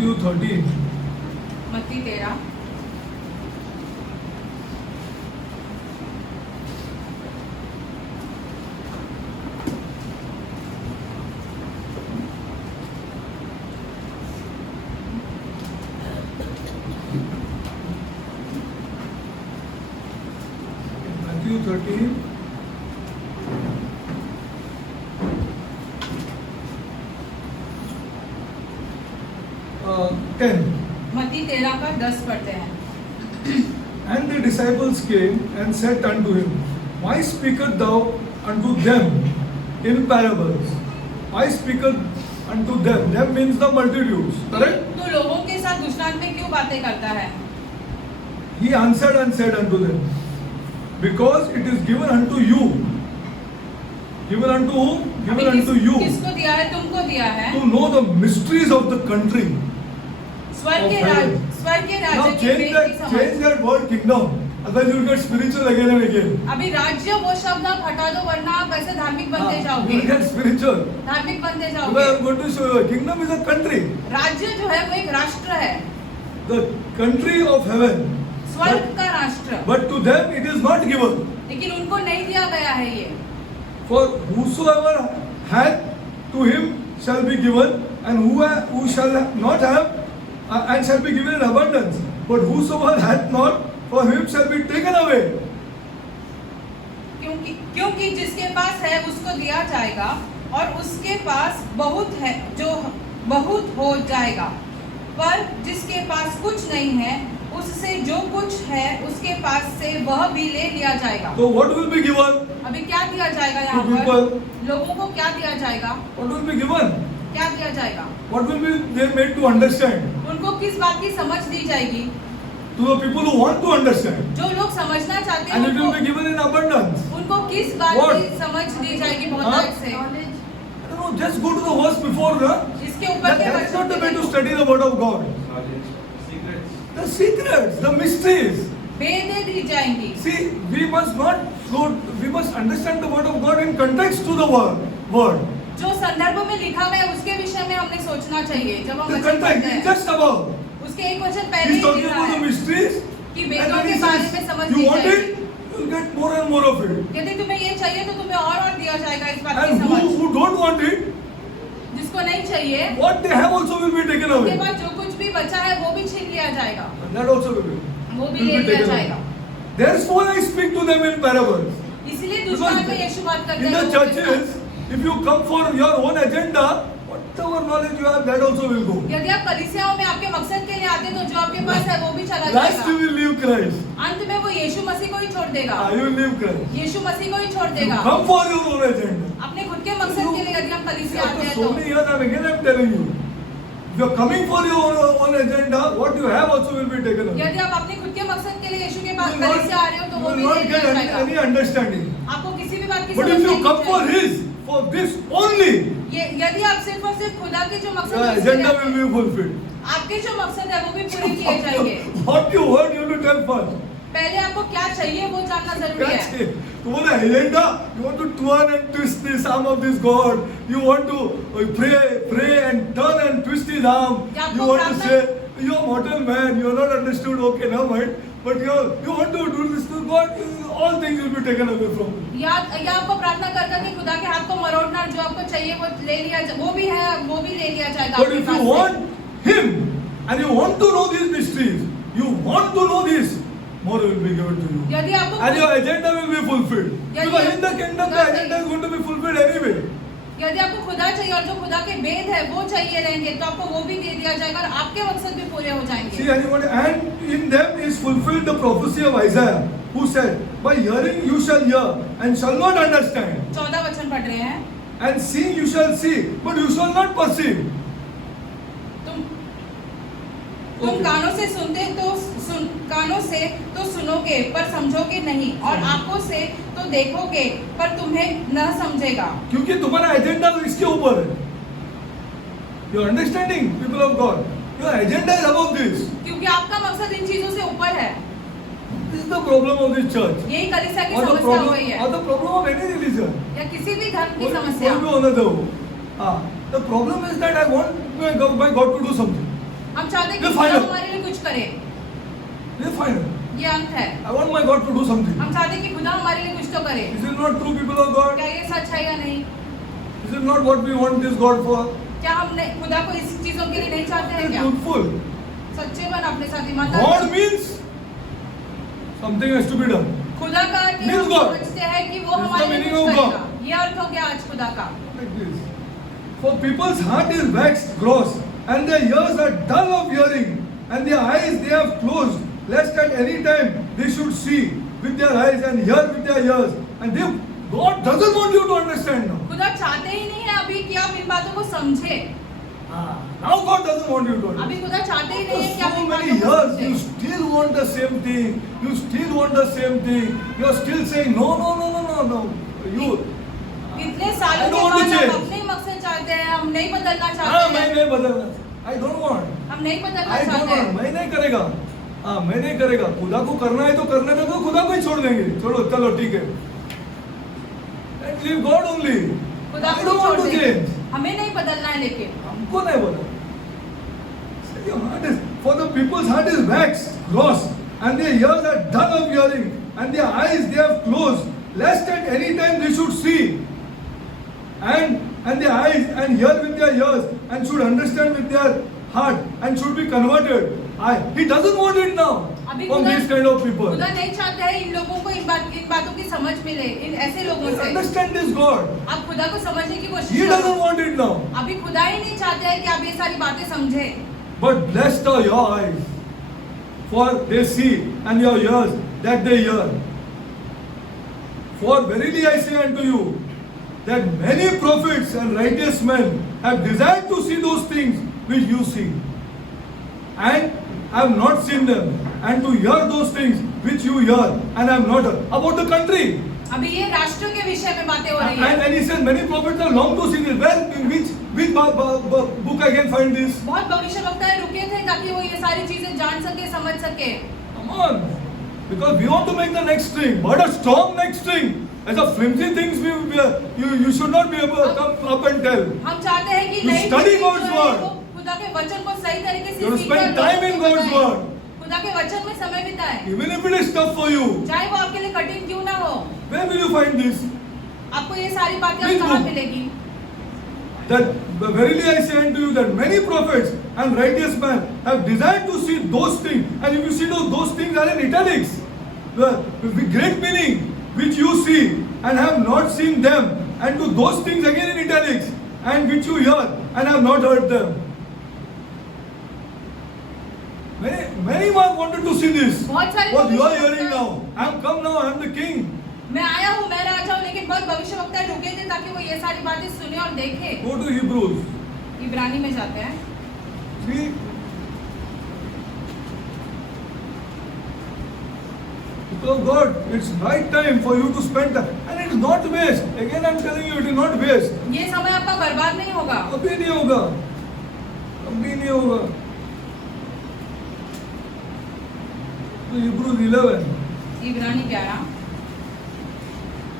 Matthew 13. मत्ती 13 Matthew 13. Uh, 10. मत्ती 13 का 10 पढ़ते हैं। And the disciples came and said unto him, Why speakest thou unto them in parables? Why speakest unto them? Them means the multitudes. Correct? तो लोगों के साथ दृष्टांत में क्यों बातें करता है? He answered and said unto them, Because it is given unto you. Given unto whom? Given unto you. किसको दिया है? तुमको दिया है। To know the mysteries of the country. स्वर्ग के Now राज्य की भेद की समझ। change that word kingdom. Otherwise you will get spiritual again and again. अभी राज्य वो शब्द आप हटा दो, वरना आप ऐसे धार्मिक बनते You जाओगे। will get spiritual. धार्मिक बनते Because I जाओगे। am going to show you. Kingdom is a country. राज्य जो है वो एक राष्ट्र है, The country of heaven. स्वर्ग का राष्ट्र। But to them it is not given. लेकिन उनको नहीं दिया गया है ये। For whosoever hath, to him shall be given, and who shall not have, and shall be given in abundance. But whosoever hath not, for him shall be taken away. क्योंकि जिसके पास है उसको दिया जाएगा, और उसके पास बहुत है जो बहुत हो जाएगा। पर जिसके पास कुछ नहीं है, उससे जो कुछ है उसके पास से वह भी ले लिया जाएगा। So what will be given? अभी क्या दिया जाएगा यहाँ To पर? people. लोगों को क्या दिया जाएगा? What will be given? क्या दिया जाएगा? What will be they made to understand? उनको किस बात की समझ दी जाएगी? To the people who want to understand. जो लोग समझना चाहते हैं And it will be उनको, given in abundance. उनको किस बात What? की समझ दी जाएगी? हाँ? बहुतायत से। I don't know, just go to the verse before, huh? इसके ऊपर के That is not the way to वचन study the word of God. The secrets, the mysteries. भेदें दी जाएंगी। See, we must not go, we must understand the word of God in context to the word. जो संदर्भ में लिखा हुआ है उसके विषय में हमने सोचना चाहिए जब हम The वचन context पढ़ते is हैं। just about. उसके एक वचन पहले He's ही talking लिखा about the है mysteries. कि And वेदों then के he बारे में says, समझ you दी want जाएगी। it, you'll get more and more of it. यदि तुम्हें ये चाहिए तो तुम्हें और दिया जाएगा इस बात की And समझ। who don't want it, जिसको नहीं चाहिए, what they have also will be taken उनके away. पास जो कुछ भी बचा है वो भी छीन लिया जाएगा, And that also will be. वो भी will ले be लिया taken जाएगा। away. Therefore I speak to them in parables. इसलिए दुष्टांत में यीशु बात करते In हैं the लोगों के churches, साथ। if you come for your own agenda, whatever knowledge you have, that also will go. यदि आप कलीसियाओं में आपके मकसद के लिए आते हैं तो जो आपके पास है वो भी चला Last you जाएगा। will leave Christ. अंत में वो यीशु मसीह को ही छोड़ देगा, You will leave Christ. यीशु मसीह को ही छोड़ You देगा। come for your own agenda. अपने खुद के मकसद के लिए यदि हम कलीसिया आते After हैं so तो many years, I'm telling you, if you are coming for your own agenda, what you have also will be taken away. यदि आप अपने खुद के मकसद के लिए यीशु के You पास will not, कलीसिया आ रहे हो तो you वो will भी not ले get लिया any जाएगा। understanding. आपको किसी भी बात की But समझ if you नहीं come for चाहिए। His, for this only, ये यदि आप सिर्फ और सिर्फ खुदा के जो मकसद your है उसके लिए agenda आते will हैं, be fulfilled. आपके जो मकसद है वो भी पूरे किए जाएंगे। What you want, you have to tell first. पहले आपको क्या चाहिए वो जानना जरूरी That's है। it. You want an agenda? You want to turn and twist this arm of this God. You want to pray and turn and twist his arm. क्या You आपको want to प्रार्थना- say, you're mortal man, you're not understood, okay, now mind. But you want to do this to God, all things will be taken away from you. या आपको प्रार्थना कर करके खुदा के हाथ को मरोड़ना, जो आपको चाहिए वो ले लिया, वो भी है वो भी ले लिया जाएगा But आपके if पास you से। want Him and you want to know these mysteries, you want to know this, more will be given to you. यदि आपको And your agenda will be fulfilled. यदि Because in the kingdom, the खुदा agenda is going to be fulfilled anyway. यदि आपको खुदा चाहिए और जो खुदा के वेद है वो चाहिए रहेंगे तो आपको वो भी दे दिया जाएगा और आपके मकसद भी पूरे हो जाएंगे। See, and in them is fulfilled the prophecy of Isaiah, who said, by hearing you shall hear and shall not understand, 14 वचन पढ़ रहे हैं। and seeing you shall see, but you shall not perceive. तुम Okay. कानों से तो सुनोगे पर समझोगे नहीं, और आंखों से तो देखोगे पर तुम्हें न समझेगा। क्योंकि तुम्हारा एजेंडा इसके ऊपर है. You are understanding, people of God? Your agenda is above this. क्योंकि आपका मकसद इन चीजों से ऊपर है। This is the problem of this church. यही कलीसिया की Or the समस्या problem, वही है, or the problem of any religion. या किसी भी धर्म की What समस्या। will be another? The problem is that I want my God to do something. हम चाहते हैं कि ये खुदा final. हमारे लिए कुछ करे। ये फाइनल। ये अंत है। I want my God to do something. हम चाहते हैं कि खुदा हमारे लिए कुछ तो करे। Is it not true, people of God? क्या ये सच है या नहीं? Is it not what we want this God for? क्या हम खुदा को इस चीजों के लिए नहीं चाहते हैं Be क्या? truthful. सच्चे बन अपने साथ ईमानदार God बन। means something has to be done. खुदा का अर्थ Means हम God. समझते हैं कि वो This is हमारे the लिए meaning कुछ of God. करेगा। ये अर्थ हो गया आज खुदा का। Like this. For people's heart is waxed gross, and their ears are dull of hearing, and their eyes they have closed, lest at any time they should see with their eyes and hear with their ears. And they, God doesn't want you to understand now. खुदा चाहते ही नहीं है अभी कि आप इन बातों को समझे। Now God doesn't want you to understand. अभी खुदा चाहते ही नहीं है कि आप So इन many बातों को years, you समझे। still want the same thing. You still want the same thing. You are still saying, no, no, no, no, no, no. You, इतने I सालों के don't want to बाद change. हम अपने ही मकसद चाहते हैं, हम नहीं बदलना हाँ, चाहते मैं हैं, नहीं बदलना. I don't want. हम नहीं बदलना I don't चाहते want. हैं। मैं नहीं करेगा. हाँ, मैं नहीं करेगा. खुदा को करना है तो करने दो, तो खुदा को ही छोड़ देंगे. छोड़ो, चलो ठीक है. And leave God only. खुदा I को don't ही want छोड़ to देंगे। change. हमें नहीं बदलना है लेकिन हमको नहीं बोला. Your heart is, for the people's heart is waxed gross, and their ears are dull of hearing, and their eyes they have closed, lest at any time they should see, and their eyes and hear with their ears, and should understand with their heart, and should be converted. He doesn't want it now अभी from खुदा these kind of people. खुदा नहीं चाहता है इन लोगों को इन बातों की समझ मिले, इन ऐसे लोगों से। Understand this God. आप खुदा को समझने की He कोशिश doesn't करो। want it now. अभी खुदा ही नहीं चाहता है कि आप ये सारी बातें समझे। But blessed are your eyes, for they see, and your ears that they hear. For verily I say unto you, that many prophets and righteous men have desired to see those things which you see, and have not seen them, and to hear those things which you hear, and have not heard. About the country. अभी ये राष्ट्र के विषय में बातें हो रही है। And he said, many prophets have longed to see this. Well, in which book I can find this? बहुत भविष्यवक्ताएं रुके थे ताकि वो ये सारी चीजें जान सके, समझ सके। Come on. Because we want to make the next string, but a strong next string. As a flimsy things, you should not be able to come up and tell. हम चाहते हैं कि You नई study पीढ़ी God's जो है, word. वो खुदा के वचन को सही तरीके से You have to सीखे spend और time in लोगों को God's बताए। word. खुदा के वचन में समय बिताए, Even if it is tough for you, चाहे वो आपके लिए कठिन क्यों ना हो। where will you find this? आपको ये सारी बातें Which कहाँ book? मिलेगी? That verily I say unto you that many prophets and righteous men have desired to see those things, and if you see those things are in italics, with great meaning, which you see and have not seen them, and to those things again in italics, and which you hear and have not heard them. Many have wanted to see this. बहुत सारे What you are भविष्यवक्ता hearing now. I am come now, I am the king. मैं आया हूँ, मैं राजा हूँ, लेकिन बहुत भविष्यवक्ता रुके थे ताकि वो ये सारी बातें सुने और देखे। Go to Hebrews. इब्रानी में जाते हैं। See, because God, it's right time for you to spend time, and it is not waste. Again, I am telling you, it is not waste. ये समय आपका बर्बाद नहीं होगा। कभी नहीं होगा, कभी नहीं होगा. So Hebrews 11. इब्रानी 11।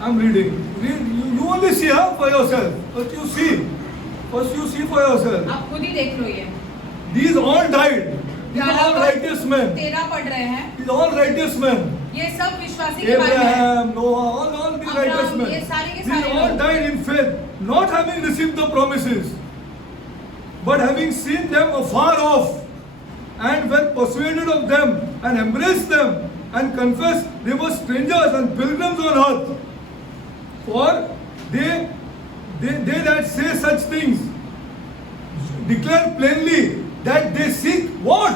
I am reading. You only see for yourself. First you see. First you see for yourself. आप खुद ही देख लो ये। These all died. These are all righteous men. 13 पढ़ रहे हैं। These are all righteous men. ये सब विश्वासी के बारे में है। Abraham, Noah, all these righteous men. ये सारे के These सारे all लोग। died in faith, not having received the promises, but having seen them afar off, and were persuaded of them, and embraced them, and confessed they were strangers and pilgrims on earth. For they that say such things declare plainly that they seek what?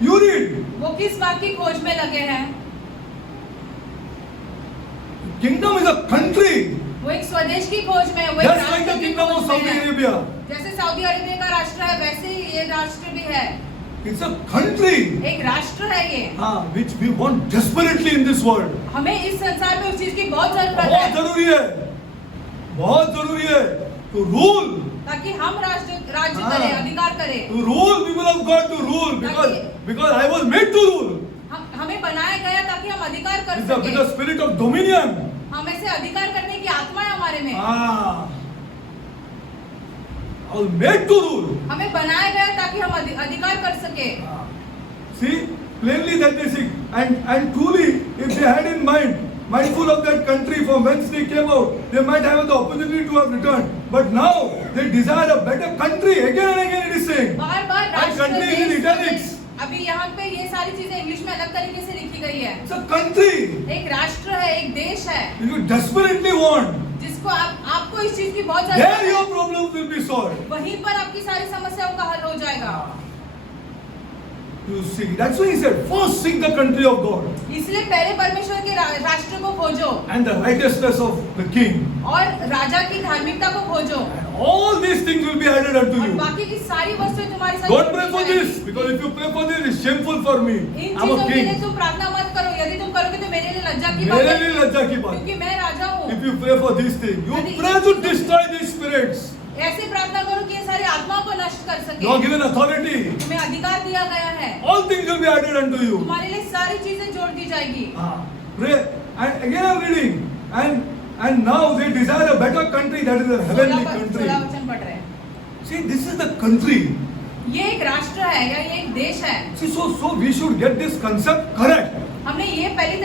You read. वो किस बात की खोज में लगे हैं? Kingdom is a country. वो एक स्वदेश की खोज में है, वो एक Just like राष्ट्र the की kingdom of खोज Saudi में है। Arabia. जैसे सऊदी अरेबिया का राष्ट्र है, वैसे ही ये राष्ट्र भी है। It's a country. एक राष्ट्र है ये। Which we want desperately in this world. हमें इस संसार में उस चीज की बहुत जरूरत बहुत है जरूरी है, बहुत जरूरी है to rule, ताकि हम राज्य हाँ। करें, अधिकार करें। to rule people of God, to rule because I was made to rule हमें बनाया गया ताकि हम अधिकार कर with the सकें। spirit of dominion. हमें से अधिकार करने की आत्मा है हमारे में। I was made to rule. हमें बनाया गया ताकि हम अधिकार कर सके। See, plainly that they see. And truly, if they had in mind, mindful of that country from whence they came out, they might have the opportunity to have returned. But now, they desire a better country. Again and again it is saying. बार-बार And राष्ट्र country is in देश italics. अभी यहाँ पे ये सारी चीजें English में अलग तरीके से लिखी गई है। It's a country. एक राष्ट्र है, एक देश है, If you desperately want, जिसको आपको इस चीज की बहुत there जरूरत your है, problems will be solved. वहीं पर आपकी सारी समस्याओं का हल हो जाएगा। You see, that's why he said, first seek the country of God इसलिए पहले परमेश्वर के राष्ट्र को खोजो and the righteousness of the king. और राजा की धार्मिकता को खोजो And all these things will be added unto और you. बाकी की सारी वस्तुएं तुम्हारे साथ Don't pray जुड़ for जाएंगी। this, because if you pray for this, it's shameful for me. In I'm चीजों a के लिए king. तुम प्रार्थना मत करो, यदि तुम करोगे तो मेरे लिए लज्जा की बात मेरे है, लिए लज्जा की बात. क्योंकि मैं राजा हूँ। If you pray for these things, you यदि pray to destroy these spirits. ऐसे प्रार्थना करो कि ये सारी आत्माओं को नष्ट कर सके। You are given authority. तुम्हें अधिकार दिया गया है, All things will be added unto you. तुम्हारे लिए सारी चीजें जोड़ दी जाएगी। Pray. And again I'm reading. And now they desire a better country, that is a heavenly country. 16 वचन पढ़ रहे हैं। See, this is the country. ये एक राष्ट्र है या ये एक देश है। See, so we should get this concept correct. हमने ये पहले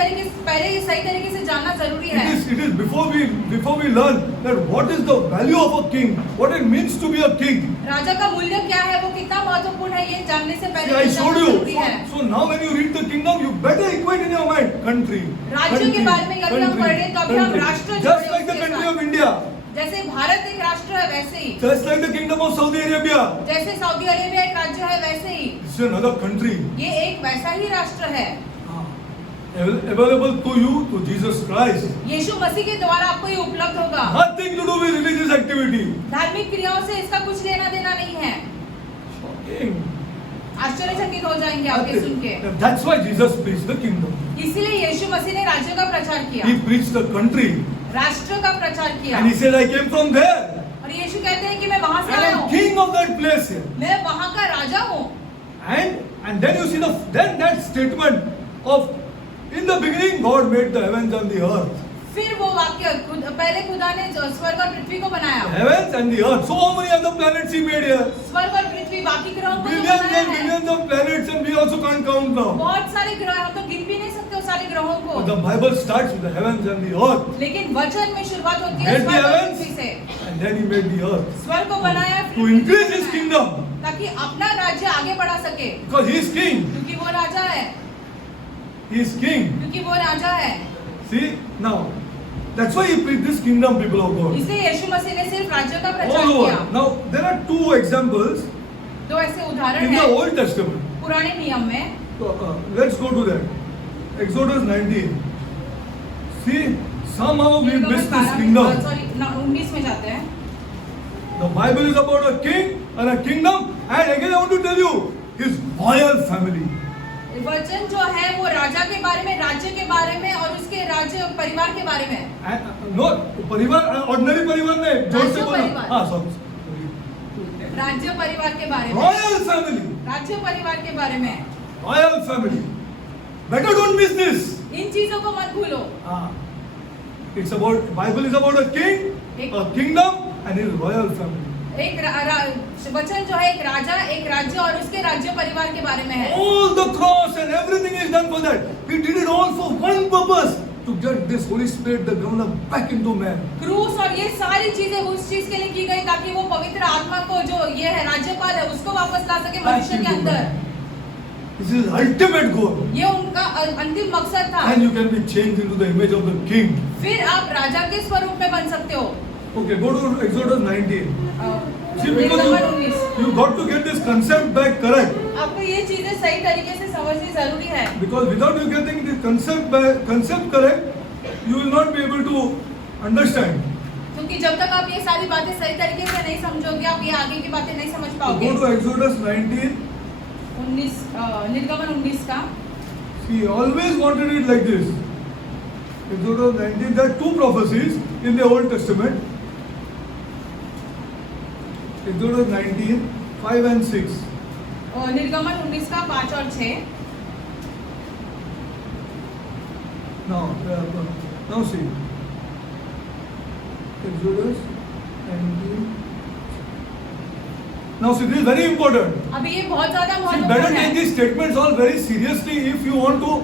ये सही तरीके से जानना जरूरी है। It is before we learn that what is the value of a king, what it means to be a king. राजा का मूल्य क्या है, वो कितना महत्वपूर्ण है, ये जानने से See, पहले I ये showed जानना you. जरूरी है। So now when you read the kingdom, you better equate in your mind country. राज्य के बारे में यदि हम पढ़ रहे हैं तो अभी हम country. राष्ट्र Just जोड़े like the उसके country साथ। of India, जैसे भारत एक राष्ट्र है वैसे ही, just like the kingdom of Saudi Arabia. जैसे सऊदी अरेबिया एक राज्य है वैसे ही It's another country. ये एक वैसा ही राष्ट्र है। Available to you, to Jesus Christ. यीशु मसीह के द्वारा आपको ये उपलब्ध होगा। Nothing to do with religious activity. धार्मिक क्रियाओं से इसका कुछ लेना देना नहीं है। Shocking. आश्चर्यचकित हो जाएंगे आप ये सुन के। That's why Jesus preached the kingdom. इसीलिए यीशु मसीह ने राज्य का प्रचार किया, He preached the country. राष्ट्र का प्रचार किया। And he said, I came from there. और यीशु कहते हैं कि मैं वहां से And आया I'm हूँ, king of that place here. मैं वहां का राजा हूँ। And then you see then that statement of, in the beginning God made the heavens and the earth. फिर वो वाक्य पहले खुदा ने स्वर्ग और पृथ्वी को बनाया। Heavens and the earth. So many other planets he made here. स्वर्ग और पृथ्वी बाकी ग्रहों को तो Billions बनाया and है। billions of planets, and we also can't count now. बहुत सारे ग्रह, हम तो गिन भी नहीं सकते उस सारे ग्रहों को। But the Bible starts with the heavens and the earth. लेकिन वचन में शुरुआत होती है Made the स्वर्ग और heavens पृथ्वी से। and then he made the earth. स्वर्ग को बनाया, फिर To पृथ्वी को increase his बनाया, kingdom. ताकि अपना राज्य आगे बढ़ा सके, Because he is king. क्योंकि वो राजा है, He is king. क्योंकि वो राजा है। See, now, that's why he preached this kingdom, people of God. इसलिए यीशु मसीह ने सिर्फ राज्य का प्रचार All किया। over. Now, there are two examples दो ऐसे उदाहरण in the हैं Old Testament. पुराने नियम में। So, let's go to that. Exodus 19. See, somehow we miss this kingdom. Sorry 19 में जाते हैं। The Bible is about a king and a kingdom, and again I want to tell you, his royal family. वचन जो है वो राजा के बारे में, राज्य के बारे में और उसके राज्य और परिवार के बारे में। No, परिवार, ordinary परिवार नहीं, जोर से बोलो। परिवार। हाँ, sorry. राज्य परिवार के बारे में, Royal family. राज्य परिवार के बारे में। Royal family. Better don't miss this. इन चीजों को मत भूलो। It's about, Bible is about a king, a kingdom, and his royal family. एक वचन जो है एक राजा, एक राज्य और उसके राज्य परिवार के बारे में है। All the cross and everything is done for that. He did it all for one purpose, to get this Holy Spirit, the governor, back into man. क्रूस और ये सारी चीजें उस चीज के लिए की गई ताकि वो पवित्र आत्मा को जो ये है राज्यपाल है उसको वापस ला सके मनुष्य के अंदर। This is ultimate goal. ये उनका अंतिम मकसद था। And you can be changed into the image of the king. फिर आप राजा के स्वरूप में बन सकते हो। Okay, go to Exodus 19. See, निर्गमन because 19। you got to get this concept back correct. आपको ये चीजें सही तरीके से समझनी जरूरी है। Because without you getting the concept correct, you will not be able to understand. क्योंकि जब तक आप ये सारी बातें सही तरीके से नहीं समझोगे, आप ये आगे की बातें नहीं समझ So पाओगे। go to Exodus 19. 19 निर्गमन 19 का। He always wanted it like this. Exodus 19. There are two prophecies in the Old Testament. Exodus 19, 5 and 6. निर्गमन 19 का 5 और 6। Now see. Exodus 19. Now see, this is very important. अभी ये बहुत ज्यादा See, better महत्वपूर्ण take है। these statements all very seriously if you want to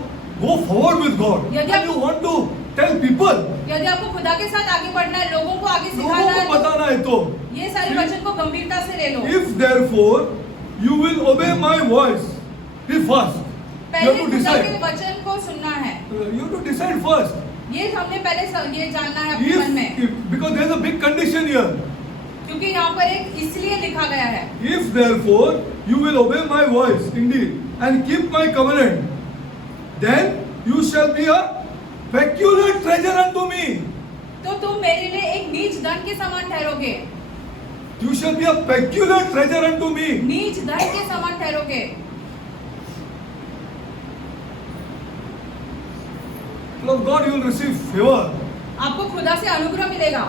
go forward with God. यदि And you want to tell people, यदि आपको खुदा के साथ आगे बढ़ना है, लोगों को आगे लोगों सिखाना को है, तो बताना है तो ये सारे वचन को गंभीरता से ले लो। if therefore you will obey my voice, be first. You पहले have to खुदा के decide. वचन को सुनना है। You have to decide first. ये हमने पहले ये जानना है अपने मन में, Because there is a big condition here. क्योंकि यहाँ पर एक इसलिए लिखा गया है, If therefore you will obey my voice indeed and keep my covenant, then you shall be a peculiar treasure unto me. तो तुम मेरे लिए एक नीच धन के समान ठहरोगे। You shall be a peculiar treasure unto me. नीच धन के समान ठहरोगे। Lord God, you will receive favor. आपको खुदा से अनुग्रह मिलेगा।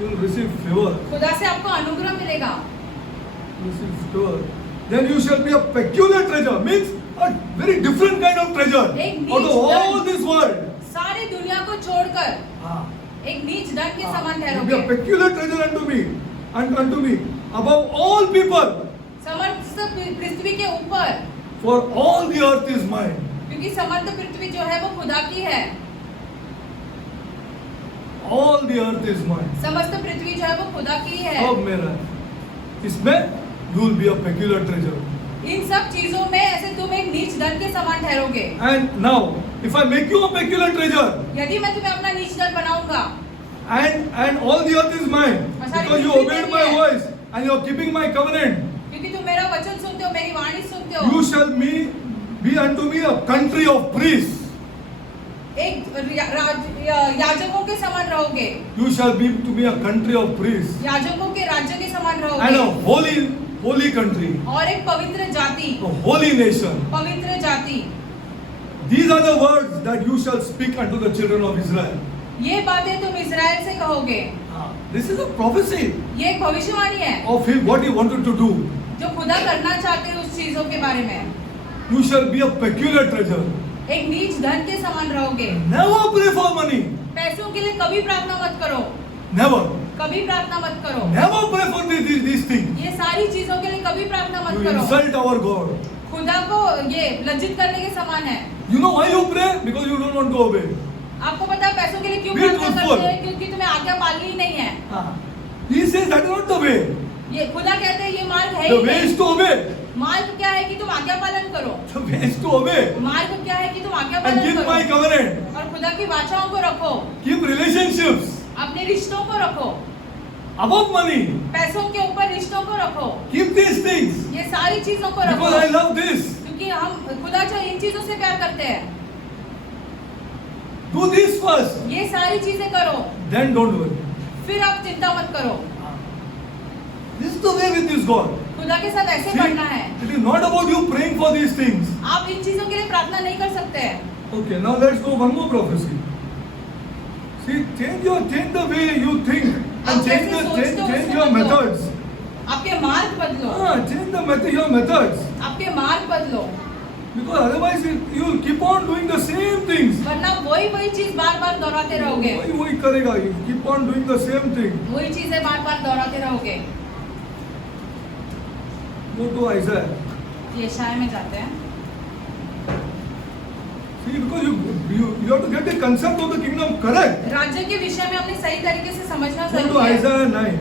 You will receive favor. खुदा से आपको अनुग्रह मिलेगा। Receive favor. Then you shall be a peculiar treasure. Means a very different kind of treasure एक out of नीच all धन। this world. सारी दुनिया को छोड़कर Ah. एक नीच धन के समान You will be a ठहरोगे। peculiar treasure unto me, and unto me above all people. समस्त पृथ्वी के ऊपर, For all the earth is mine. क्योंकि समस्त पृथ्वी जो है वो खुदा की है। All the earth is mine. समस्त पृथ्वी जो है वो खुदा की है। सब मेरा है। इसमें you will be a peculiar treasure. इन सब चीजों में ऐसे तुम एक नीच धन के समान ठहरोगे। And now, if I make you a peculiar treasure, यदि मैं तुम्हें अपना नीच धन बनाऊंगा, and all the earth is mine, because you obeyed my voice and you are keeping my covenant, क्योंकि तुम मेरा वचन सुनते हो, मेरी वाणी सुनते हो, you shall be unto me a country of priests. एक याजकों के समान रहोगे। You shall be to me a country of priests याजकों के राज्य के समान and a रहोगे holy country, और एक पवित्र जाति, a holy nation. पवित्र जाति। These are the words that you shall speak unto the children of Israel. ये बातें तुम इजराइल से कहोगे। This is a prophecy ये एक भविष्यवाणी है of him, what he wanted to do. जो खुदा करना चाहते हैं उस चीजों के बारे में। You shall be a peculiar treasure. एक नीच धन के समान रहोगे। Never pray for money. पैसों के लिए कभी प्रार्थना मत करो, Never. कभी प्रार्थना मत करो। Never pray for these things. ये सारी चीजों के लिए कभी प्रार्थना मत You करो। insult our God. खुदा को ये लज्जित करने के समान है। You know why you pray? Because you don't want to obey. आपको पता है पैसों के लिए क्यों Be प्रार्थना truthful. करते हैं? क्योंकि तुम्हें आज्ञा पालनी ही नहीं है। He says that is not the way. ये खुदा कहते हैं ये मार्ग है The ही way is नहीं। to obey. मार्ग क्या है कि तुम आज्ञा पालन करो। The way is to obey मार्ग क्या है कि तुम आज्ञा and पालन keep my करो covenant. और खुदा की वाचाओं को रखो, Keep relationships अपने रिश्तों को रखो, above money. पैसों के ऊपर रिश्तों को रखो। Keep these things ये सारी चीजों को रखो, because I love this. क्योंकि हम खुदा जो इन चीजों से प्यार करते हैं। Do this first. ये सारी चीजें करो, Then don't worry. फिर आप चिंता मत करो। This is the way with this God. खुदा के साथ ऐसे See, बढ़ना है। it is not about you praying for these things. आप इन चीजों के लिए प्रार्थना नहीं कर सकते हैं। Okay, now let's go one more prophecy. See, change the way you think and आप change जैसे सोचते हो, change उससे your बदलो। methods. आपके मार्ग बदलो, Change your methods. आपके मार्ग बदलो, Because otherwise you will keep on doing the same things. वरना वही चीज बार बार दोहराते रहोगे। वही करेगा. You keep on doing the same thing. वही चीजें बार बार दोहराते रहोगे। Go to Isaiah. यशाया में जाते हैं। See, because you have to get the concept of the kingdom correct. राज्य के विषय में अपने सही तरीके से समझना Go to जरूरी है। Isaiah 9.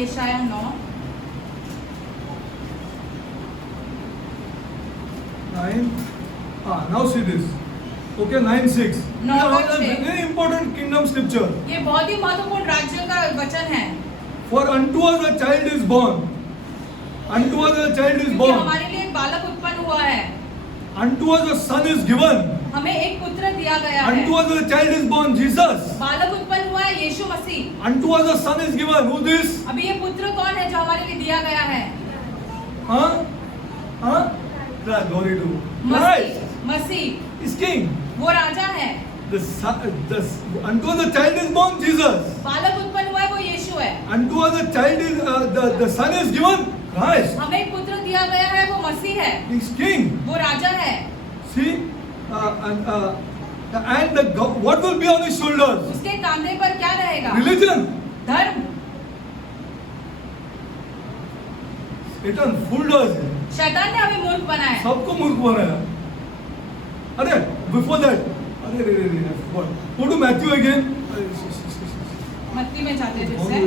यशाया 9 Now see this. Okay, 9:6. Nine, This is a six. very important kingdom scripture. ये बहुत ही महत्वपूर्ण राज्य का वचन है, For unto us a child is born. Unto us a child is क्योंकि born. हमारे लिए एक बालक उत्पन्न हुआ है, Unto us a son is given. हमें एक पुत्र दिया गया है। Unto us a child is born, Jesus. बालक उत्पन्न हुआ है यीशु मसीह। Unto us a son is given. Who this? अभी ये पुत्र कौन है जो हमारे लिए दिया गया है? Huh? Glory to Masih, Christ. Masih Is king. वो राजा है। Unto us a child is born, Jesus. बालक उत्पन्न हुआ है वो यीशु है। Unto us a child is the son is given, Christ. हमें एक पुत्र दिया गया है वो मसीह है, He's king. वो राजा है। See, what will be on his shoulders? उसके कांधे पर क्या रहेगा? Religion. धर्म। Satan fooled us. शैतान ने हमें मूर्ख बनाया। सबको मूर्ख बनाया। अरे before that, अरे रे रे रे, I forgot. Go to Matthew again. मत्ती में जाते हैं फिर से।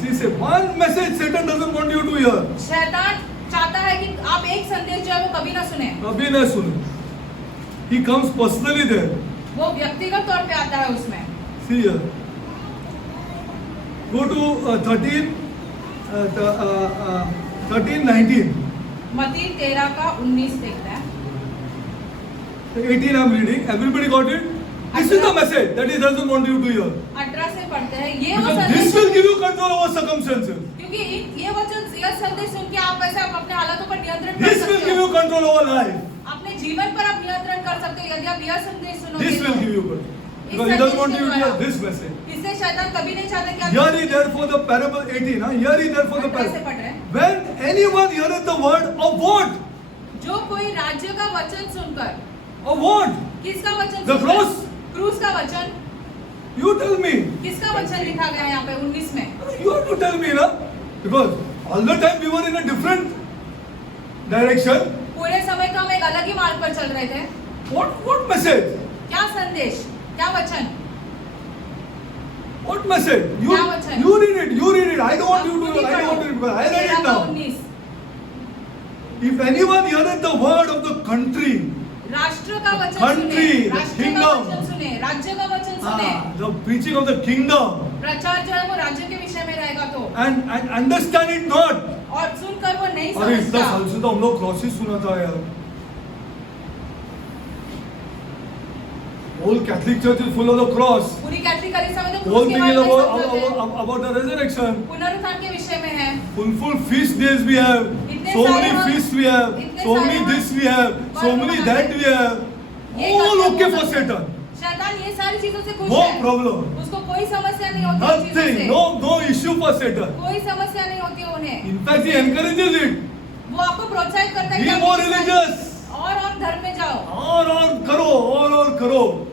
See, say one message Satan doesn't want you to hear. शैतान चाहता है कि आप एक संदेश जो है वो कभी ना सुने। कभी ना सुने। He comes personally there. वो व्यक्तिगत तौर पे आता है उसमें। See here. Go to 13:19. मत्ती 13 का 19 देखते हैं। 18 I'm reading. Everybody got it? This is the message that he doesn't want you to hear. 18 से पढ़ते हैं। ये वो Because संदेश this will give you control over circumstances. क्योंकि ये वचन यह संदेश सुन के आप ऐसे अपने हालातों पर नियंत्रण कर This will सकते give हो। you control over life. अपने जीवन पर आप नियंत्रण कर सकते हो यदि आप यह संदेश सुनोगे। This will give you control. Because he doesn't want you to hear this message. इससे शैतान कभी नहीं चाहता कि आप Hear ye therefore the parable 18. Hear ye therefore the 18 से parable. पढ़ रहे हैं। When anyone heareth the word of what? जो कोई राज्य का वचन सुनकर, Of what? किसका वचन The सुनकर? cross? क्रूस का वचन। You tell me. किसका वचन लिखा गया है यहाँ पे 19 में? You have to tell me, na? Because all the time we were in a different direction. पूरे समय तो हम एक अलग ही मार्ग पर चल रहे थे। What message? क्या संदेश? क्या वचन? What message? क्या वचन? You read it. You read it. I don't want you खुद to. He I don't want you to. Because I read 13 it का now. 19 If anyone heareth the word of the country, राष्ट्र का वचन Country, सुने, the राष्ट्र का kingdom. वचन सुने, राज्य का वचन सुने। the preaching of the kingdom, प्रचार जो है वो राज्य के विषय में रहेगा तो, and understand it not. और सुनकर वो नहीं अरे इतना समझता। साल से तो हम लोग क्रॉसेस सुना था यार. Whole Catholic Church is full of the cross. पूरी कैथलिक कलीसिया में तो Whole क्रूस के thing बारे is में समझाते हैं। about the resurrection. पुनरुत्थान के विषय में है। Full feast days we have. इतने So सारे many हम- feasts we have. इतने So सारे many हम this we have. So पर्व many मनाते that we have. ये All करते okay हैं, for वो Satan. शैतान ये सारी चीजों से खुश No है। problem. उसको कोई समस्या नहीं होती इन चीजों Nothing. से। No issue for Satan. कोई समस्या नहीं होती है उन्हें। In fact, he encourages it. वो आपको प्रोत्साहित करता है Be कि आप more इस सारी- religious. और धर्म में जाओ। और करो, और करो.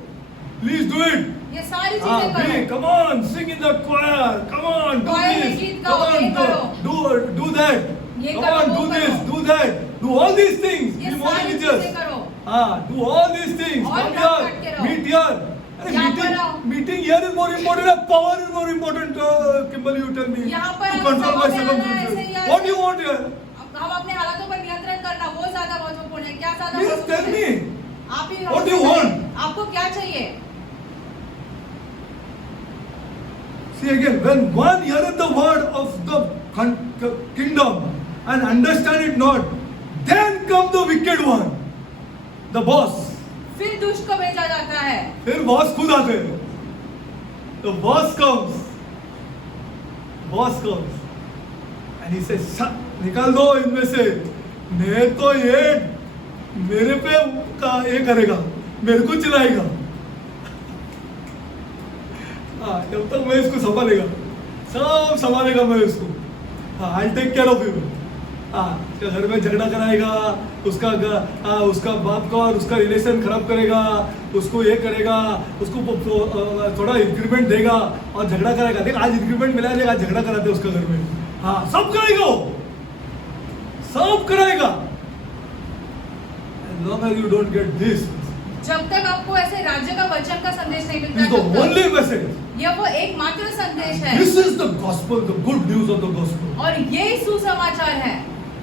Please do it. ये सारी चीजें Be, करो। come on, sing in the choir. Come on, do Choir में this. गीत Come गाओ, ये on, करो। do that. ये Come करो, on, वो do this, करो। do that. Do all these things. ये Be more सारी religious. चीजें करो। Do all these things. और Come नाम काट के here. रहो। Meet here. अरे यहाँ पर आओ। meeting here is more important. or Power is more important. Kimberly, you tell me. यहाँ पर To control my सभा में आना, ऐसे circumstances. He What do you want here? अब हम अपने हालातों पर नियंत्रण करना वो ज्यादा महत्वपूर्ण है। क्या ज्यादा Please महत्वपूर्ण tell है? me. आप ही What do you want? आपको क्या चाहिए? See again, when one heareth the word of the kingdom and understand it not, then come the wicked one, the boss. फिर दुष्ट को भेजा जाता है। फिर बॉस खुद आते हैं. The boss comes. Boss comes. And he says, निकाल दो इनमें से. मैं तो ये मेरे पे का ये करेगा, मेरे को चिल्लाएगा. जब तक मैं इसको संभालेगा, सब संभालेगा मैं इसको. I'll take care of you. उसका घर में झगड़ा कराएगा, उसका बाप का और उसका रिलेशन खराब करेगा, उसको ये करेगा, उसको थोड़ा इंक्रीमेंट देगा और झगड़ा कराएगा. देख आज इंक्रीमेंट मिला है, आज झगड़ा कराते उसका घर में. सब करेगा वो, सब कराएगा. As long as you don't get this, जब तक आपको ऐसे राज्य का वचन का संदेश नहीं this is मिलता the तब तक only message. यह वो एकमात्र संदेश है। This is the gospel, the good news of the gospel. और यही सुसमाचार है।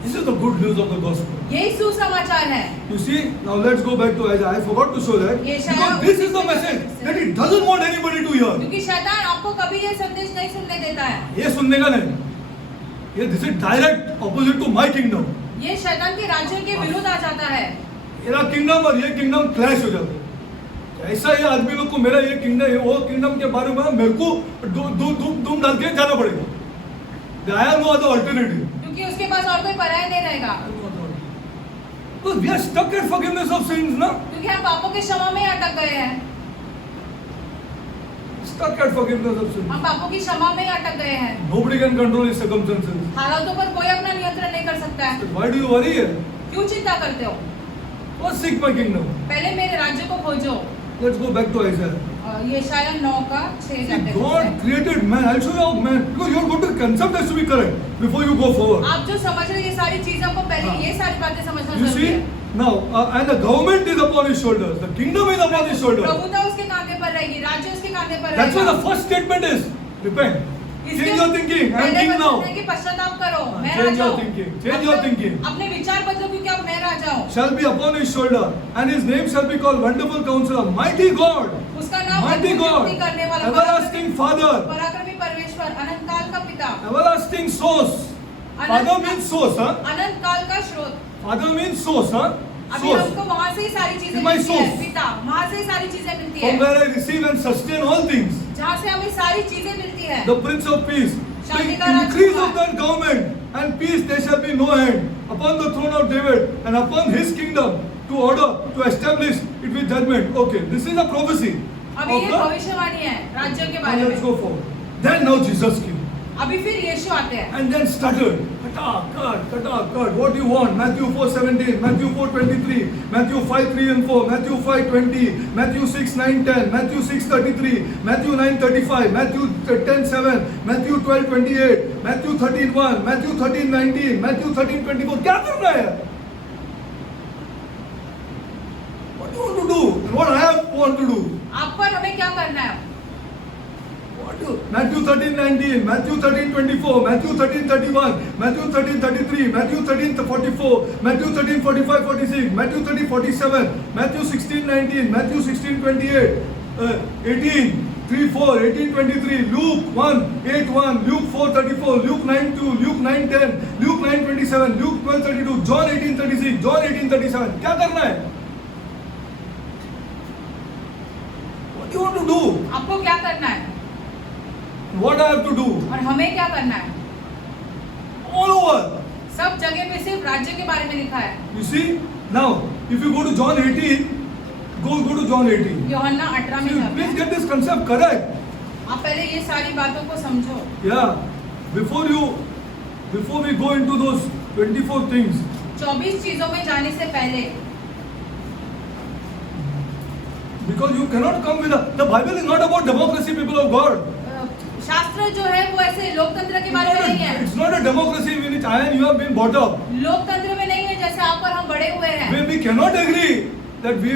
This is the good news of the gospel. यही सुसमाचार है। You see, now let's go back to Isaiah. I forgot to show that. Because this is the message that he doesn't want anybody to hear. क्योंकि शैतान आपको कभी ये संदेश नहीं सुनने देता है। ये सुनने का नहीं. ये this is direct opposite to my kingdom. ये शैतान के राज्य के विरुद्ध आ जाता है। मेरा किंगडम और ये किंगडम क्लैश हो जाता है. ऐसा ये आदमी लोग को मेरा ये किंगडम वो किंगडम के बारे में मेरे को धूम डाल के जाना पड़ेगा. I have no other alternative. क्योंकि उसके पास और कोई पर्याय नहीं रहेगा। Because we are stuck at forgiveness of sins, ना? क्योंकि हम पापों के क्षमा में ही अटक गए हैं। Stuck at forgiveness of sins. हम पापों की क्षमा में ही अटक गए हैं। Nobody can control his circumstances. हालातों पर कोई अपना नियंत्रण नहीं कर सकता है। Why do you worry? क्यों चिंता करते हो? Go seek my kingdom. पहले मेरे राज्य को खोजो। Let's go back to Isaiah. यशाया 9:6 See, जाते God हैं। created man. I'll show you how man. Because your total concept has to be correct before you go forward. आप जो समझ रहे हो ये सारी चीजों को पहले हाँ। ये सारी बातें समझना You जरूरी see है। now, and the government is upon his shoulders. The kingdom is upon his shoulders. प्रभुता उसके कांधे पर रहेगी, राज्य उसके कांधे पर That's why रहेगा। the first statement is repent. इसलिए Change your thinking. I'm पहले king वचन now. है कि पश्चाताप करो, हाँ, मैं change राजा your हूँ। thinking. Change your thinking. अपने विचार बदलो क्योंकि अब मैं राजा हूँ। Shall be upon his shoulder, and his name shall be called Wonderful Counselor, Mighty God, उसका नाम Mighty अद्भुत God, युक्ति करने वाला, Everlasting Father, पराक्रमी परमेश्वर, अनंत काल का पिता, Everlasting Source. Father means source, huh? अनंत काल का स्रोत। Father means source, huh? अभी Source. हमको वहाँ से ही सारी चीजें In my मिलती है, source. पिता, वहाँ से ही सारी चीजें मिलती From है, where I receive and sustain all things. जहाँ से हमें सारी चीजें मिलती है। The Prince of Peace. The शांति का increase Rajkumar. of that government and peace there shall be no end upon the throne of David and upon his kingdom to order to establish it with judgment. Okay, this is a prophecy. अभी ये भविष्यवाणी है राज्य के Now बारे let's में। go forward. Then now Jesus came. अभी फिर यीशु आते हैं। And then stuttered. Cut. What do you want? Matthew 4:17, Matthew 4:23, Matthew 5:3 and 4, Matthew 5:20, Matthew 6:9-10, Matthew 6:33, Matthew 9:35, Matthew 10:7, Matthew 12:28, Matthew 13:1, Matthew 13:19, Matthew 13:24. क्या कर रहा है? What do you want to do? And what I want to do? आप पर हमें क्या करना है? Matthew 13:19, Matthew 13:24, Matthew 13:31, Matthew 13:33, Matthew 13:44, Matthew 13:45-46, Matthew 13:47, Matthew 16:19, Matthew 16:28, 18:3-4, 18:23, Luke 1:8-1, Luke 4:34, Luke 9:2, Luke 9:10, Luke 9:27, Luke 12:32, John 18:36, John 18:37. क्या करना है? What do you want to do? आपको क्या करना है? What I have to do? और हमें क्या करना है? All over. सब जगह पे सिर्फ राज्य के बारे में लिखा है। You see, now if you go to John 18, go to John 18. यूहन्ना 18 में See, जाते please हैं। get this concept correct. आप पहले ये सारी बातों को समझो। Yeah, before we go into those 24 things, 24 चीजों में जाने से पहले, because you cannot come with the Bible is not about democracy, people of God. शास्त्र जो है वो ऐसे लोकतंत्र के बारे में नहीं है। It's not a democracy in which I and you have been brought up. लोकतंत्र में नहीं है जैसे आप और हम बड़े हुए हैं। Where we cannot agree that we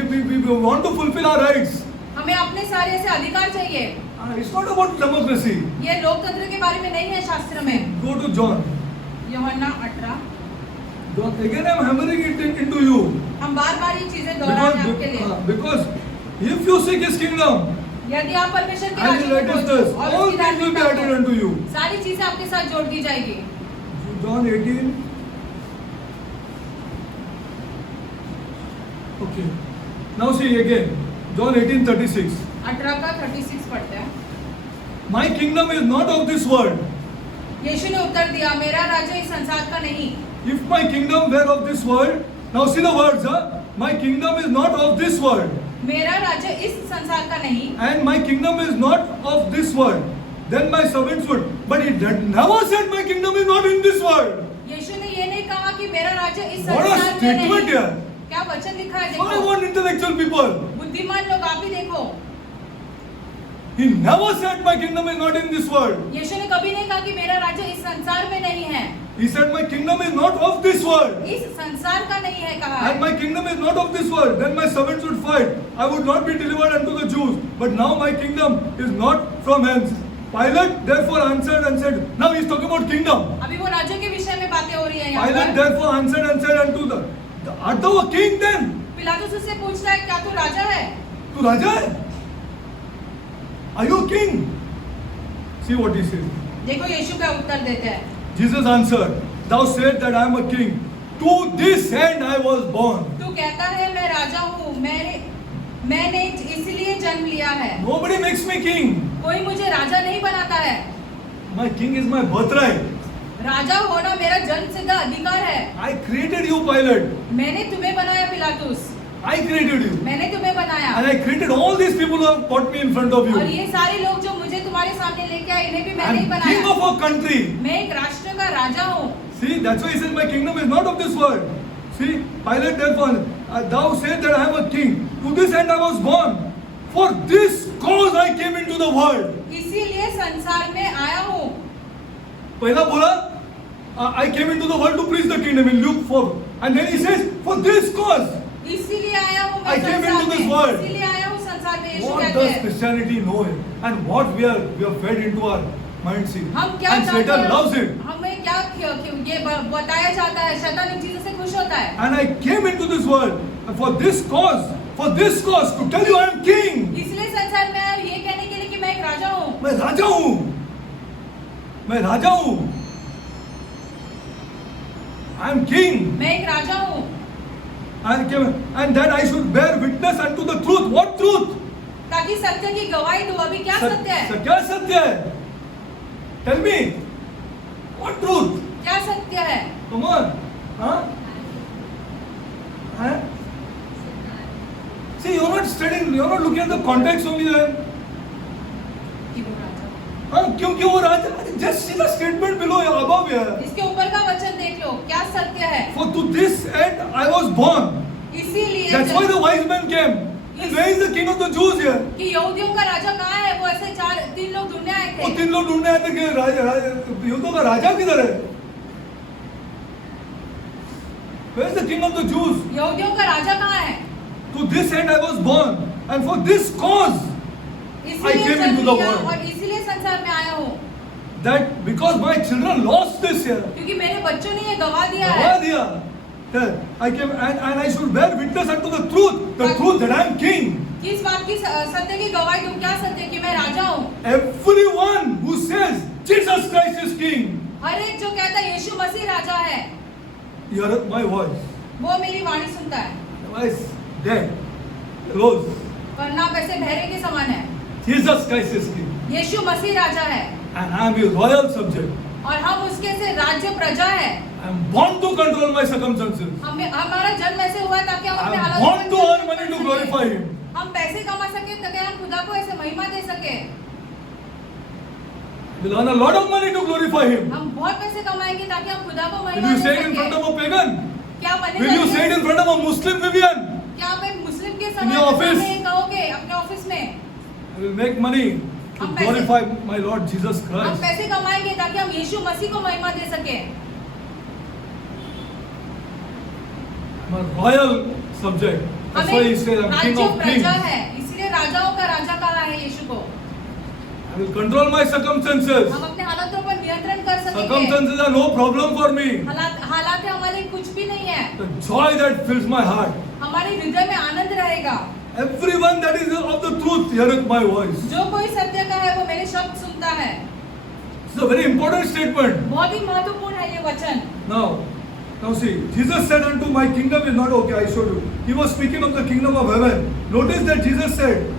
want to fulfill our rights. हमें अपने सारे ऐसे अधिकार चाहिए। It's not about democracy. ये लोकतंत्र के बारे में नहीं है शास्त्र में। Go to John. यूहन्ना 18। Again, I'm hammering it into you. हम बार-बार ये चीजें दोहरा रहे हैं आपके लिए। Because if you seek His kingdom, यदि आप परमेश्वर के and राज्य His में खोजो righteousness, और all उसकी things will be added धार्मिकता unto you. को, सारी चीजें आपके साथ जोड़ दी जाएगी। John 18. Okay. Now see again. John 18:36. 18 का 36 पढ़ते हैं। My kingdom is not of this world. यीशु ने उत्तर दिया, मेरा राज्य इस संसार का नहीं। If my kingdom were of this world, now see the words, huh? My kingdom is not of this world, मेरा राज्य इस संसार का नहीं, and my kingdom is not of this world. Then my servants would. But he never said my kingdom is not in this world. यीशु ने ये नहीं कहा कि मेरा राज्य इस What a संसार में statement नहीं। here. क्या वचन लिखा है So I देखो। want intellectual people. बुद्धिमान लोग आप ही देखो। He never said my kingdom is not in this world. यीशु ने कभी नहीं कहा कि मेरा राज्य इस संसार में नहीं है। He said my kingdom is not of this world. इस संसार का नहीं है कहा And है। my kingdom is not of this world. Then my servants would fight. I would not be delivered unto the Jews. But now my kingdom is not from hence. Pilate therefore answered and said, now he's talking about kingdom. अभी वो राज्य के विषय में बातें हो रही है यहाँ Pilate पर। therefore answered and said unto the art thou a king then? पिलातुस उससे पूछता है क्या तू राजा है? तू राजा है? Are you a king? See what he says. देखो यीशु क्या उत्तर देते हैं। Jesus answered, thou said that I am a king. To this end I was born. तू कहता है मैं राजा हूँ, मैंने इसलिए जन्म लिया है। Nobody makes me king. कोई मुझे राजा नहीं बनाता है। My king is my birthright. राजा होना मेरा जन्मसिद्ध अधिकार है। I created you, Pilate. मैंने तुम्हें बनाया पिलातुस। I created you. मैंने तुम्हें बनाया। And I created all these people who have put me in front of you. और ये सारे लोग जो मुझे तुम्हारे सामने लेके आए इन्हें भी मैंने ही I'm king बनाया। of a country. मैं एक राष्ट्र का राजा हूँ। See, that's why he says my kingdom is not of this world. See, Pilate therefore, thou said that I am a king. To this end I was born. For this cause I came into the world. इसीलिए संसार में आया हूँ. पहला बोला, I came into the world to preach the kingdom in Luke 4. And then he says, for this cause. इसीलिए आया हूँ मैं I came संसार into this में. world. इसीलिए आया हूँ संसार में. यीशु What कहते does हैं. Christianity know it? And what we are fed into our mind see. हम क्या And चाहते Satan हैं? loves it. हमें क्या ये बताया जाता है. शैतान इन चीजों से खुश होता है. And I came into this world and for this cause, to tell you I am king. इसलिए संसार में आया हूँ ये कहने के लिए कि मैं एक राजा हूँ. मैं राजा हूँ. मैं राजा हूँ. I am king. मैं एक राजा हूँ. And that I should bear witness unto the truth. What truth? ताकि सत्य की गवाही दो. अभी क्या सत्य है? क्या सत्य है? Tell me. What truth? क्या सत्य है? Come on. Huh? Huh? See, you're not studying, you're not looking at the context only there. कि वो राजा. हाँ, क्योंकि वो राजा, just see the statement below, above here. इसके ऊपर का वचन देख लो. क्या सत्य है? For to this end I was born. इसीलिए That's why the wise men came. And where is the king of the Jews here? कि यहूदियों का राजा कहाँ है? वो ऐसे तीन लोग ढूंढने आए वो थे. तीन लोग ढूंढने आए थे कि यहूदियों का राजा किधर है? Where is the king of the Jews? यहूदियों का राजा कहाँ है? To this end I was born, and for this cause I इसीलिए came into जन्म the लिया world. और इसीलिए संसार में आया हूँ. That because my children lost this year. क्योंकि मेरे बच्चों ने ये गवा दिया गवा है. दिया. I came and I should bear witness unto the truth that I am king. कि इस बात की सत्य की गवाही दूं. क्या सत्य? कि मैं राजा हूँ. Everyone who says Jesus Christ is king, हर एक जो कहता है यीशु मसीह राजा है, heareth my voice. वो मेरी वाणी सुनता है. Otherwise, dead, rose. वरना वैसे बहरे के समान है. Jesus Christ is king, यीशु मसीह राजा है and I am his royal subject. और हम उसके से राज्य प्रजा है. I am born to control my circumstances. हमारा जन्म ऐसे हुआ है ताकि हम I अपने am हालात born to earn money to glorify him. हम पैसे कमा सके ताकि हम खुदा को ऐसे महिमा दे सके. We'll earn a lot of money to glorify him. हम बहुत पैसे कमाएंगे ताकि हम खुदा को Will महिमा you they say it in front सके. of a pagan? क्या बने Will you say it in front of a Muslim Vivian? क्या आप एक मुस्लिम के In your office? सामने कहोगे अपने ऑफिस में? I will make money to हम पैसे- glorify my Lord Jesus हम Christ. पैसे कमाएंगे ताकि हम यीशु मसीह को महिमा दे सके. I'm a royal subject. That's why he says I'm king राज्य of kings. प्रजा है, इसलिए राजाओं का राजा कहा है यीशु को. I will control my circumstances. हम अपने हालातों पर नियंत्रण कर सकेंगे. Circumstances are no problem for me. हालात हमारे लिए कुछ भी नहीं है. The joy that fills my heart. हमारे हृदय में आनंद रहेगा. Everyone that is of the truth heareth my voice. जो कोई सत्य का है वो मेरे शब्द सुनता है. It's a very important statement. बहुत ही महत्वपूर्ण है ये वचन. Now see, Jesus said unto my kingdom is not okay. I showed you. He was speaking of the kingdom of heaven. Notice that Jesus said.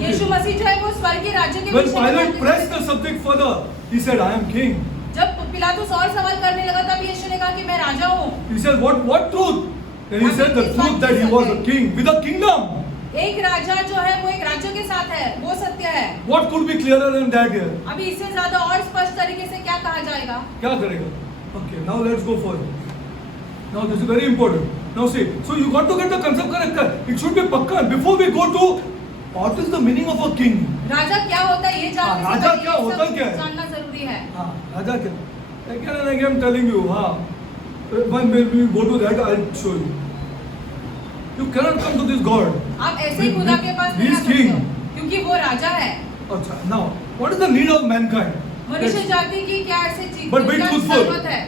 यीशु मसीह जो है वो स्वर्ग के राज्य के When विषय में Pilate बात pressed करते the subject further, he said, I am king. जब पिलातुस और सवाल करने लगा तब यीशु ने कहा कि मैं राजा हूँ. He said, what truth? Then he said the truth that he was a king with a kingdom. एक राजा जो है वो एक राज्य के साथ है, वो सत्य है. What could be clearer than that here? अभी इससे ज्यादा और स्पष्ट तरीके से क्या कहा जाएगा? क्या करेगा? Okay, now let's go further. Now this is very important. Now see, so you got to get the concept correct. It should be pakka. Before we go to what is the meaning of a king? राजा क्या होता है ये जानने से राजा पहले क्या ये होता सब क्या है? जानना जरूरी है. हाँ, राजा क्या? Again and again I'm telling you, when we go to that, I'll show you. You cannot come to this God. आप ऐसे ही खुदा के पास नहीं He आ is सकते हो, king. क्योंकि वो राजा है. अच्छा, now what is the need of mankind? मनुष्य जाति की क्या ऐसी चीज But be क्या truthful. जरूरत है?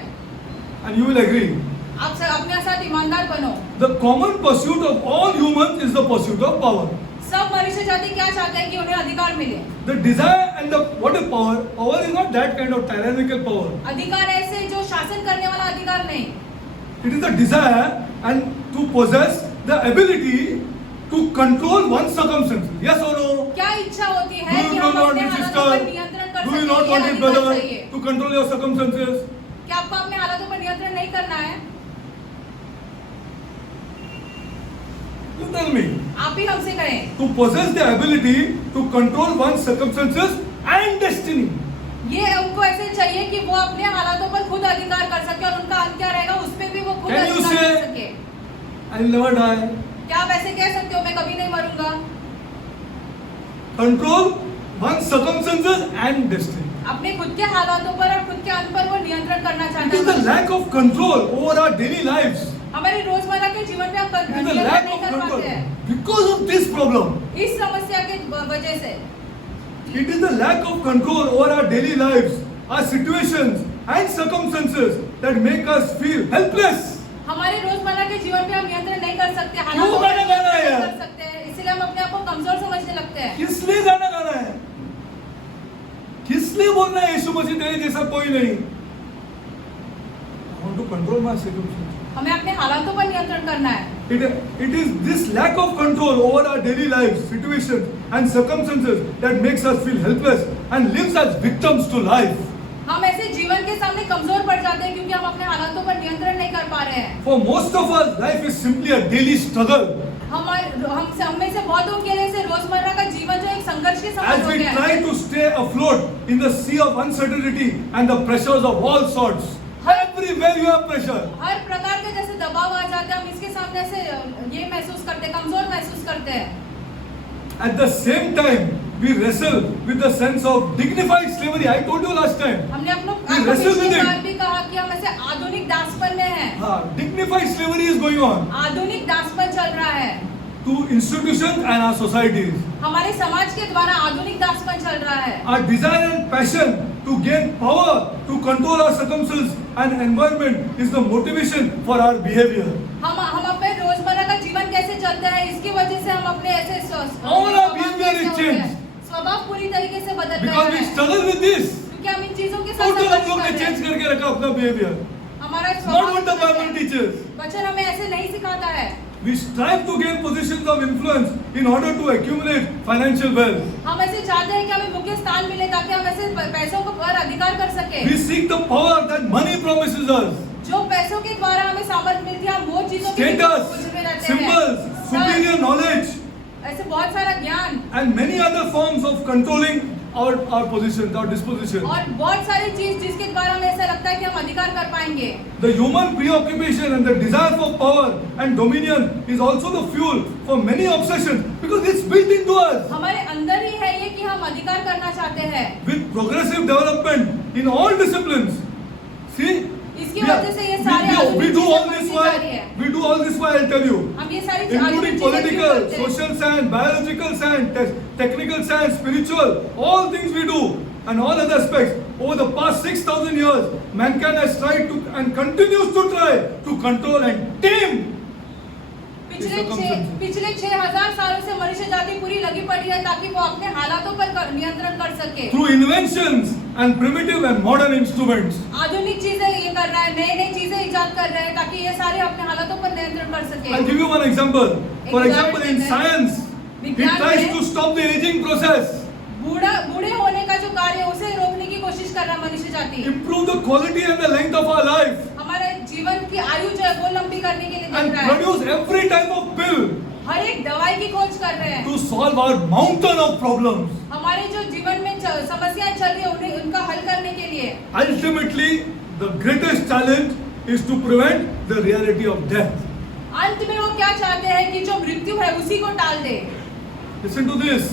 And you will agree. आप अपने साथ ईमानदार बनो. The common pursuit of all humans is the pursuit of power. सब मनुष्य जाति क्या चाहते हैं कि उन्हें अधिकार मिले. The desire and the what is power? Power is not that kind of tyrannical power. अधिकार ऐसे जो शासन करने वाला अधिकार नहीं. It is the desire and to possess the ability to control one's circumstances. Yes or no? क्या इच्छा होती Do है you कि not हम want अपने your हालातों पर sister? नियंत्रण कर Do you सकें? not ये want your अधिकार brother चाहिए. to control your circumstances? क्या आपको अपने हालातों पर नियंत्रण नहीं करना है? You tell me. आप ही हमसे कहें. To possess the ability to control one's circumstances and destiny. ये उनको ऐसे चाहिए कि वो अपने हालातों पर खुद अधिकार कर सके और उनका अंत क्या रहेगा उस पर भी वो खुद Can you अधिकार say- कर सके. I will never die. क्या आप ऐसे कह सकते हो मैं कभी नहीं मरूंगा? control one's circumstances and destiny. अपने खुद के हालातों पर और खुद के अंत पर वो नियंत्रण करना It चाहता is the है। lack of control over our daily lives. हमारे रोजमर्रा के जीवन में हम It is the नियंत्रण lack नहीं of कर control. पाते हैं। Because of this problem, इस समस्या के वजह से it is the lack of control over our daily lives, our situations and circumstances that make us feel helpless. हमारे रोजमर्रा के जीवन पे हम नियंत्रण नहीं कर सकते, क्यों हालातों पर गाना गाना है नियंत्रण यार? कर सकते हैं, इसलिए हम अपने आप को कमजोर समझने लगते हैं। किस लिए गाना गाना है? किस लिए बोलना है यीशु मसीह तेरे जैसा कोई नहीं? I want to control my circumstances. हमें अपने हालातों पर नियंत्रण करना है। It is this lack of control over our daily lives, situations and circumstances that makes us feel helpless and lives as victims to life. हम ऐसे जीवन के सामने कमजोर पड़ जाते हैं क्योंकि हम अपने हालातों पर नियंत्रण नहीं कर पा रहे हैं। For most of us, life is simply a daily struggle. हम में से बहुतों के लिए से रोजमर्रा का जीवन जो एक संघर्ष के समान As हो we गया try है। to stay afloat in the sea of uncertainty and the pressures of all sorts. Everywhere you have pressure. हर प्रकार के जैसे दबाव आ जाते हैं, हम इसके सामने से ये महसूस करते हैं, कमजोर महसूस करते हैं। At the same time, we wrestle with the sense of dignified slavery. I told you last time. हमने We आपको wrestle with पिछली it. बार भी कहा कि हम ऐसे आधुनिक दासपन में हैं। Dignified slavery is going on आधुनिक दासपन चल रहा है। to institutions and our societies. हमारे समाज के द्वारा आधुनिक दासपन चल रहा है। Our desire and passion to gain power to control our circumstances and environment is the motivation for our behavior. हम अपने रोजमर्रा का जीवन कैसे चलता है, इसकी वजह से हम अपने ऐसे All our behavior is changed. स्वभाव पूरी तरीके से बदल Because रहे we हैं struggle with this. क्योंकि हम इन चीजों के साथ Total हम संघर्ष लोग ने कर रहे change हैं। करके रखा अपना behavior. हमारा Not what the स्वभाव Bible teaches. वचन हमें ऐसे नहीं सिखाता है। We strive to gain positions of influence in order to accumulate financial wealth. हम ऐसे चाहते हैं कि हमें मुख्य स्थान मिले ताकि हम ऐसे पैसों पर अधिकार कर सके। We seek the power that money promises us. जो पैसों के द्वारा हमें सामर्थ मिलती है, हम वो चीजों के Status, खोज में रहते हैं। symbols, superior knowledge, ऐसे बहुत सारा ज्ञान and many other forms of controlling our positions, our dispositions. और बहुत सारी चीज जिसके द्वारा हमें ऐसा लगता है कि हम अधिकार कर पाएंगे। The human preoccupation and the desire for power and dominion is also the fuel for many obsessions because it's built into us. हमारे अंदर ही है ये कि हम अधिकार करना चाहते हैं। With progressive development in all disciplines. See? इसकी वजह से ये सारे we do all this चीजें while, बनती जा रही है। we do all this while, I'll tell you. हम ये सारी Including चीजें political, क्यों करते हैं? social science, biological science, technical science, spiritual, all things we do, and all other aspects. Over the past 6,000 years, mankind has tried to and continues to try to control and tame. पिछले 6,000 सालों से मनुष्य जाति पूरी लगी पड़ी है ताकि वो अपने हालातों पर नियंत्रण कर सके। Through inventions and primitive and modern instruments. आधुनिक चीजें ये कर रहा है, नई चीजें इजाद कर रहे हैं ताकि ये सारे अपने हालातों पर नियंत्रण कर सके। I'll give you one example. For example, in science, he tries to stop the aging process. बूढ़े होने का जो कार्य है उसे रोकने की कोशिश कर रहा है मनुष्य जाति। Improve the quality and the length of our life. हमारे जीवन की आयु जो है वो लंबी करने के लिए And देख रहा है। produce every type of pill हर एक दवाई की खोज कर रहे हैं। to solve our mountain of problems. हमारे जो जीवन में समस्याएं चल रही है उन्हें उनका हल करने के लिए। Ultimately, the greatest challenge is to prevent the reality of death. अंत में वो क्या चाहते हैं कि जो मृत्यु है उसी को टाल दे। Listen to this.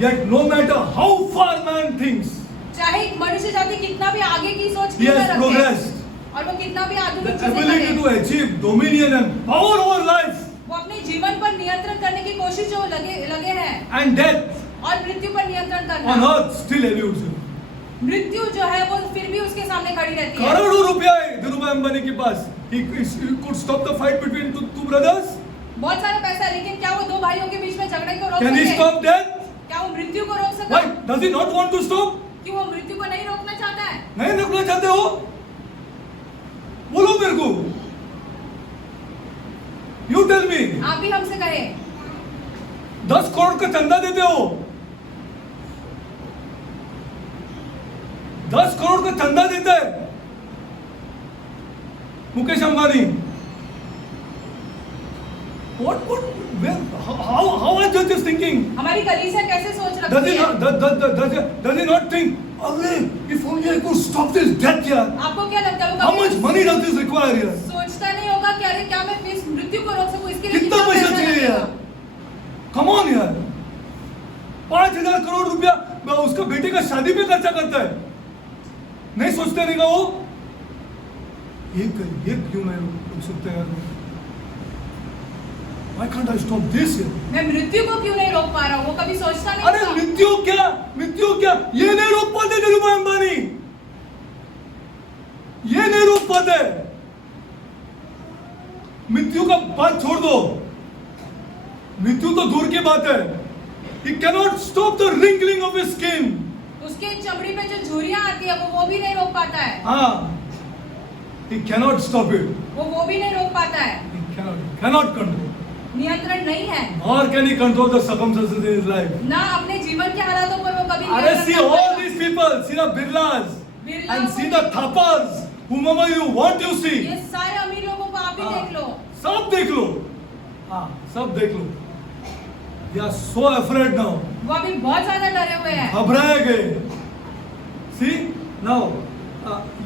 Yet no matter how far man thinks, चाहे मनुष्य जाति कितना भी आगे की सोच he क्यों has न रखे progressed. और वो कितना भी The आधुनिक चीजें ability करे, to achieve dominion and power over life वो अपने जीवन पर नियंत्रण करने की कोशिश जो लगे हैं and death और मृत्यु पर नियंत्रण on करना। earth still eludes him. मृत्यु जो है वो फिर भी उसके सामने खड़ी रहती है। करोड़ों रुपया है धीरूभाई अंबानी के पास. He could stop the fight between two brothers. बहुत सारा पैसा है, लेकिन क्या वो दो भाइयों के बीच में झगड़े को रोक Can he सके? stop death? क्या वो मृत्यु को रोक सकता Why? है? Does he not want to stop? कि वो मृत्यु को नहीं रोकना चाहता है? नहीं रोकना चाहते हो? बोलो मेरे को. You tell me. आप भी हमसे कहे 10 करोड़ का चंदा देते हो. 10 करोड़ का चंदा देता है Mukesh Ambani. How are judges thinking? हमारी कलीसिया कैसे सोच Does रखती he है? not, does he not think, अरे if only I could stop this death here. आपको क्या लगता है वो How कभी much money does this require here? सोचता नहीं होगा कि अरे क्या मैं इस मृत्यु को रोक सकूं, इसके लिए कितना पैसा चाहिए लगेगा? यार? Come on यार. 5,000 करोड़ रुपया उसका बेटे का शादी पे खर्चा करता है, नहीं सोचते नहीं का वो ये क्यों नहीं रुक सकते यार? Why can't I stop this? मैं मृत्यु को क्यों नहीं रोक पा रहा हूँ? वो कभी सोचता नहीं अरे था। मृत्यु क्या ये नहीं रोक पाते धीरूभाई अंबानी, ये नहीं रोक पाते। मृत्यु का बात छोड़ दो, मृत्यु तो दूर की बात है। He cannot stop the wrinkling of his skin. उसके चमड़ी पे जो झुर्रियां आती है वो भी नहीं रोक पाता है। हाँ, he cannot stop it. वो भी नहीं रोक पाता है। He cannot control. नियंत्रण नहीं है। Nor can he control the circumstances in his life. ना अपने जीवन के हालातों पर वो कभी अरे नियंत्रण see कर all पाएगा। these people, see the Birlas Birla and को see the Thapas, whomever you want to see. ये सारे अमीर लोगों को आप ही हाँ, देख लो। सब देख लो, हाँ सब देख लो। They are so afraid now. वो अभी बहुत ज्यादा डरे हुए हैं। घबराए गए। See now,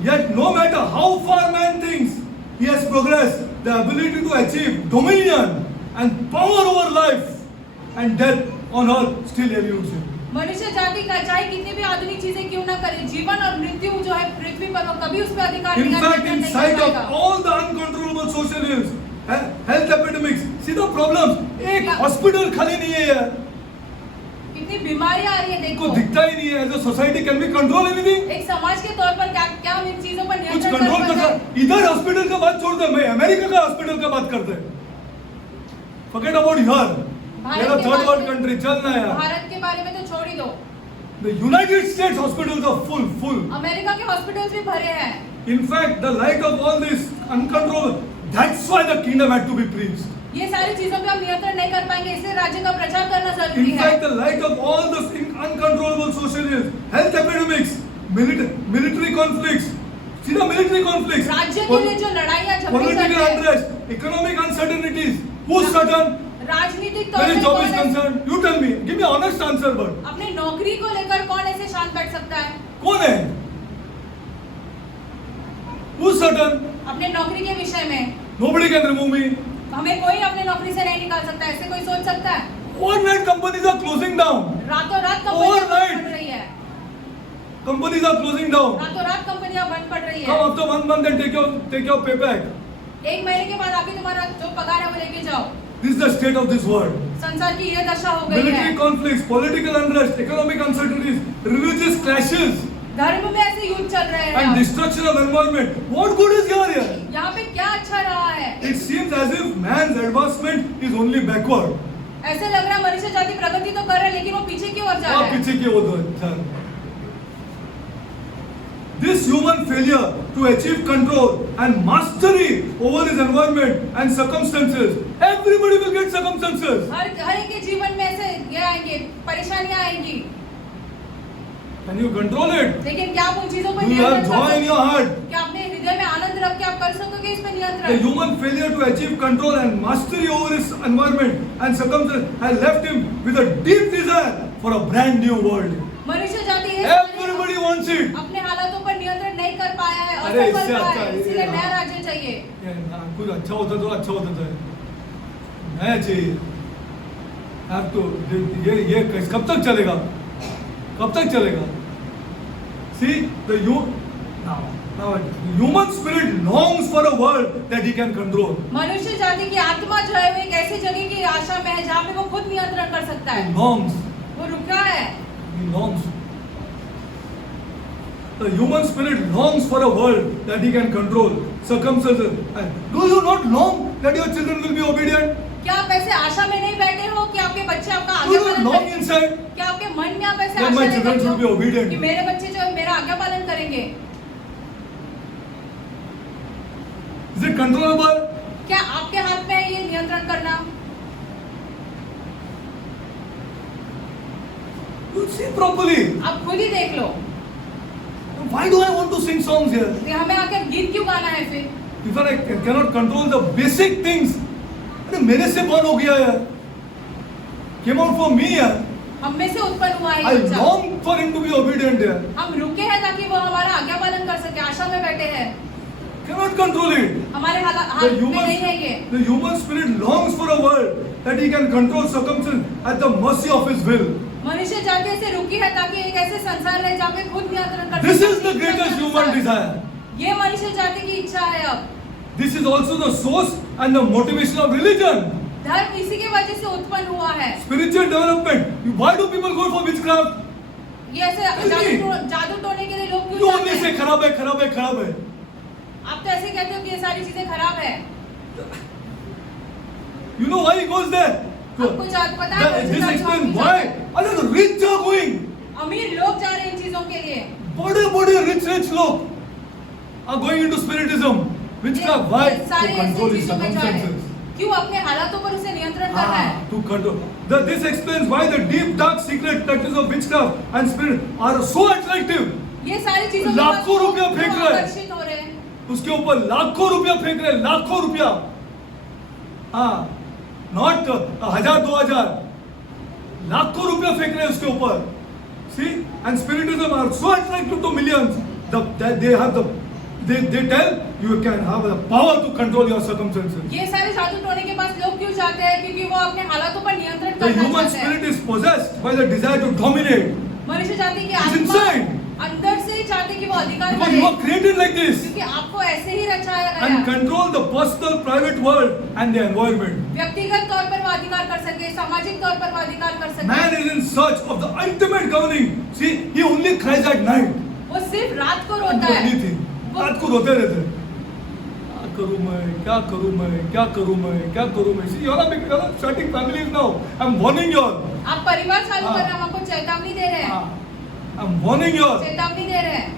yet no matter how far man thinks he has progressed, the ability to achieve dominion and power over life and death on earth still eludes him. मनुष्य जाति का चाहे कितनी भी आधुनिक चीजें क्यों ना करे, जीवन और मृत्यु जो है पृथ्वी पर वो कभी उस पर अधिकार In fact, in नहीं sight कर of पाएगा। all the uncontrollable social ills, health epidemics, see the problems. एक हॉस्पिटल खाली नहीं है यार, कितनी बीमारियां आ रही है को देखो। दिखता ही नहीं है। As a society, can we control anything? एक समाज के तौर पर क्या हम इन चीजों पर कुछ नियंत्रण कंट्रोल कर कर सकते हैं? सकते? इधर हॉस्पिटल का बात छोड़ दे, मैं अमेरिका का हॉस्पिटल का बात करते हैं। Forget about here. Bharat You're a के third world बारे में- country, चलना यार। भारत के बारे में तो छोड़ ही दो। The United States hospitals are full. America के हॉस्पिटल्स भी भरे हैं। In fact, the light of all this uncontrollable, that's why the kingdom had to be preached. ये सारी चीजों पे हम नियंत्रण नहीं कर पाएंगे, इसलिए राज्य का प्रचार करना जरूरी In है। fact, the light of all the uncontrollable social ills, health epidemics, military conflicts. See the military conflicts. राज्य के लिए जो लड़ाइयाँ झगड़े चल Political रहे हैं, unrest, economic uncertainties. Who's certain? राजनीतिक तौर Where पर his job is कौन है- concerned? You tell me. Give me an honest answer, but अपनी नौकरी को लेकर कौन ऐसे शांत बैठ सकता है? कौन है? Who's certain? अपने नौकरी के विषय में Nobody can remove me. हमें कोई अपने नौकरी से नहीं निकाल सकता, ऐसे कोई सोच सकता है? Overnight companies are closing down. रातों रात कंपनियां Overnight. बंद पड़ रही है। Companies are closing down. रातों रात कंपनियां बंद पड़ रही है। Come after 1 month and take your payback. एक महीने के बाद आके तुम्हारा जो पगार है वो लेके जाओ। This is the state of this world. संसार की ये दशा हो गई है। Military conflicts, political unrest, economic uncertainties, religious clashes, धर्म में ऐसे युद्ध चल रहे हैं and अब। destruction of environment. What good is here? यहाँ पे क्या अच्छा रहा है? It seems as if man's advancement is only backward. ऐसे लग रहा है मनुष्य जाति प्रगति तो कर रहा है लेकिन वो पीछे की ओर जा रहा आप है। पीछे की ओर जा रहे हैं। This human failure to achieve control and mastery over his environment and circumstances. Everybody will get circumstances. हर एक के जीवन में ऐसे ये आएंगे, परेशानियां आएंगी, Can you control it? लेकिन क्या आप उन चीजों पर Do you have नियंत्रण joy कर in your heart? सकते? क्या अपने हृदय में आनंद रख के आप कर सकोगे इस पे The नियंत्रण? human failure to achieve control and mastery over his environment and circumstances has left him with a deep desire for a brand new world. मनुष्य जाति है Everybody wants it. अपने हालातों पर नियंत्रण नहीं कर पाया है, अरे असफल इससे रहा अच्छा है, ये- इसीलिए हाँ। नया राज्य चाहिए। कुछ अच्छा होता तो अच्छा होता था। नया चाहिए। आप तो ये कब तक चलेगा? कब तक चलेगा? See the human spirit longs for a world that he can control. मनुष्य जाति की आत्मा जो है वो एक ऐसी जगह की आशा में है जहाँ पे वो खुद नियंत्रण कर सकता He है। longs. वो रुका है। He longs. The human spirit longs for a world that he can control circumstances. And do you not long that your children will be obedient? क्या आप ऐसे आशा में नहीं बैठे हो कि आपके बच्चे आपका Do आज्ञा you पालन long करेंगे? inside? क्या आपके मन में आप ऐसे That आशा my नहीं children करते should be हो obedient. कि मेरे बच्चे जो है मेरा आज्ञा पालन करेंगे? Is it controllable? क्या आपके हाथ में है ये नियंत्रण करना? You see properly. आप खुद ही देख लो। Why do I want to sing songs here? कि हमें आकर गीत क्यों गाना है फिर? If I cannot control the basic things, अरे मेरे से कौन हो गया यार? Came out for me यार. हम में से उत्पन्न हुआ है I ये बच्चा। long for him to be obedient यार. हम रुके हैं ताकि वो हमारा आज्ञा पालन कर सके, आशा में बैठे हैं। Cannot control it. हमारे The हाथ में नहीं है ये। human spirit longs for a world that he can control circumstances at the mercy of his will मनुष्य जाति ऐसे रुकी है ताकि एक ऐसे संसार रहे जहाँ पे खुद नियंत्रण कर This सके is the अपनी greatest इच्छा के human अनुसार। desire. ये मनुष्य जाति की इच्छा है अब। This is also the source and the motivation of religion. धर्म इसी की वजह से उत्पन्न हुआ है। Spiritual development. Why do people go for witchcraft? ये ऐसे जादू टोने के लिए लोग क्यों क्यों होने जाते से हैं? खराब है, खराब है, खराब है. आप तो ऐसे कहते हो कि ये सारी चीजें खराब है। You know why he goes there? आपको पता है कौन सी This जादू explains क्यों why. जाते हैं? Other the rich are going. अमीर लोग जा रहे हैं इन चीजों के लिए। बड़े rich लोग are going into spiritism. Witchcraft. Why? ये सारे To control ऐसे his चीजों में जा रहे हैं। circumstances. क्यों अपने हालातों पर उसे नियंत्रण करना है? To control. This explains why the deep, dark, secret tactics of witchcraft and spirit are so attractive. ये सारी चीजों के लाखों पास रुपया लोग फेंक क्यों रहे हैं। आकर्षित हो रहे हैं? उसके ऊपर लाखों रुपया फेंक रहे हैं, लाखों रुपया. हाँ, नॉट 1000-2000, लाखों रुपया फेंक रहे हैं उसके ऊपर. See, and spiritism are so attractive to millions that they have the they tell you can have the power to control your circumstances. ये सारे जादू टोने के पास लोग क्यों जाते हैं? क्योंकि वो अपने हालातों पर नियंत्रण The करना human चाहते हैं। spirit is possessed by the desire to dominate. मनुष्य जाति की It's आत्मा inside. अंदर से ही चाहती कि वो अधिकार Because करे, you are created like this. क्योंकि आपको ऐसे ही रचाया And गया। control the personal, private world and the environment. व्यक्तिगत तौर पर वो अधिकार कर सके, सामाजिक तौर पर वो अधिकार कर सके। Man is in search of the ultimate governing. See, he only cries at night. वो सिर्फ रात को Can't रोता do है। anything. रात को रोते रहते हैं. क्या करूं मैं? क्या करूं मैं? क्या करूं मैं? क्या करूं मैं? See, you are starting families now. I'm warning you all. आप परिवार चालू हाँ। कर रहे हैं, हम आपको चेतावनी दे रहे हैं। I'm warning you all. चेतावनी दे रहे हैं।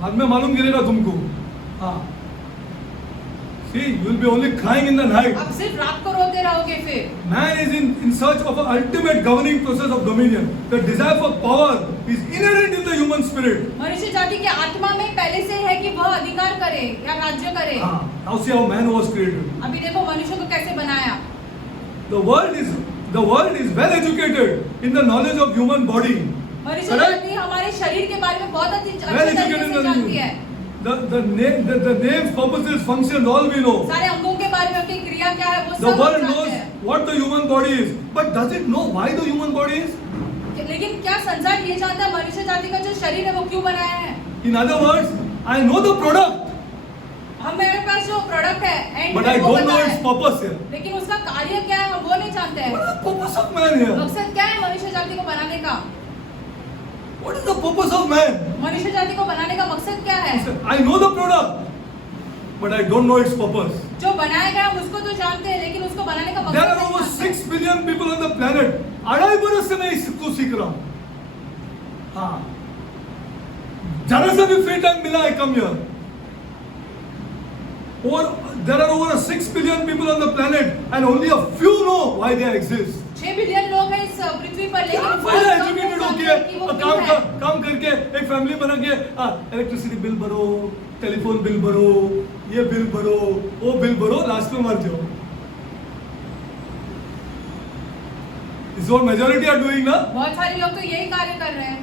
बाद में मालूम गिरेगा तुमको. हाँ. See, you will be only crying in the night. आप सिर्फ रात को रोते रहोगे फिर। Man is in search of an ultimate governing process of dominion. The desire for power is inherent in the human spirit. मनुष्य जाति की आत्मा में पहले से है कि वह अधिकार करे या राज्य करे। Now see how man was created. अभी देखो मनुष्य को कैसे बनाया। The world is well educated in the knowledge of human body. मनुष्य Correct? जाति हमारे शरीर के बारे में बहुत अच्छे Well तरीके educated in से the जानती है। the names, purposes, functions, all we know. सारे अंगों के बारे में उनकी क्रिया क्या है वो The सब world जानते knows हैं। what the human body is, but does it know why the human body is? लेकिन क्या संसार ये जानता है मनुष्य जाति का जो शरीर है वो क्यों बनाया है? In other words, I know the product, हम मेरे पास जो प्रोडक्ट है and but I don't know its purpose here. लेकिन उसका कार्य क्या है हम वो नहीं जानते हैं। What is the purpose of man here? मकसद क्या है मनुष्य जाति को बनाने का? What is the purpose of man? मनुष्य जाति को बनाने का मकसद क्या है? I know the product, but I don't know its purpose. जो बनाया गया हम उसको तो जानते हैं लेकिन उसको बनाने का There मकसद are नहीं over जानते। 6 billion people on the planet. 2.5 बरस से मैं इसको सीख रहा हूँ. हाँ. जरा सा भी फ्री टाइम मिला I come here. Or there are over 6 billion people on the planet, and only a few know why they exist. 6 billion लोग हैं इस पृथ्वी पर क्या लेकिन फायदा बहुत कम एजुकेटेड लोग होके जानते हैं कि वो क्यों है। काम करके एक फैमिली बना के इलेक्ट्रिसिटी बिल भरो, टेलीफोन बिल भरो, ये बिल भरो, वो बिल भरो, लास्ट में मर जाओ. This is what majority are doing ना. बहुत सारे लोग तो यही कार्य कर रहे हैं।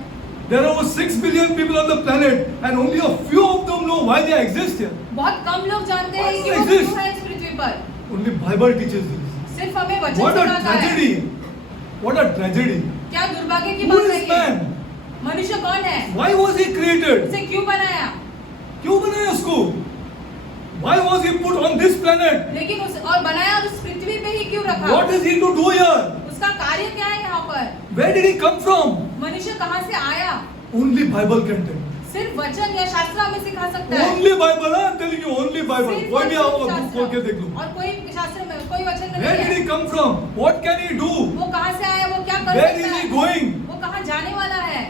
There are over 6 billion people on the planet, and only a few of them know why they exist here. बहुत कम लोग जानते हैं Why कि do वो exist? क्यों है इस पृथ्वी पर। Only Bible teaches this. सिर्फ हमें वचन What a सिखाता है। tragedy! What a tragedy! क्या दुर्भाग्य की Who बात है is ये? man? मनुष्य कौन है? Why was he created? उसे क्यों बनाया? क्यों बनाया उसको? Why was he put on this planet? लेकिन उस और बनाया और उस पृथ्वी पे ही क्यों रखा? What is he to do here? उसका कार्य क्या है यहाँ पर? Where did he come from? मनुष्य कहाँ से आया? Only Bible can tell. सिर्फ वचन या शास्त्र हमें सिखा सकता है। Only Bible, I'm telling you, only Bible. सिर्फ कोई भी और आओ सिर्फ बुक खोल के देख लो. और कोई शास्त्र में कोई वचन में Where नहीं did है। he come from? What can he do? वो कहाँ से आया? वो क्या कर Where सकता is है? he going? वो कहाँ जाने वाला है?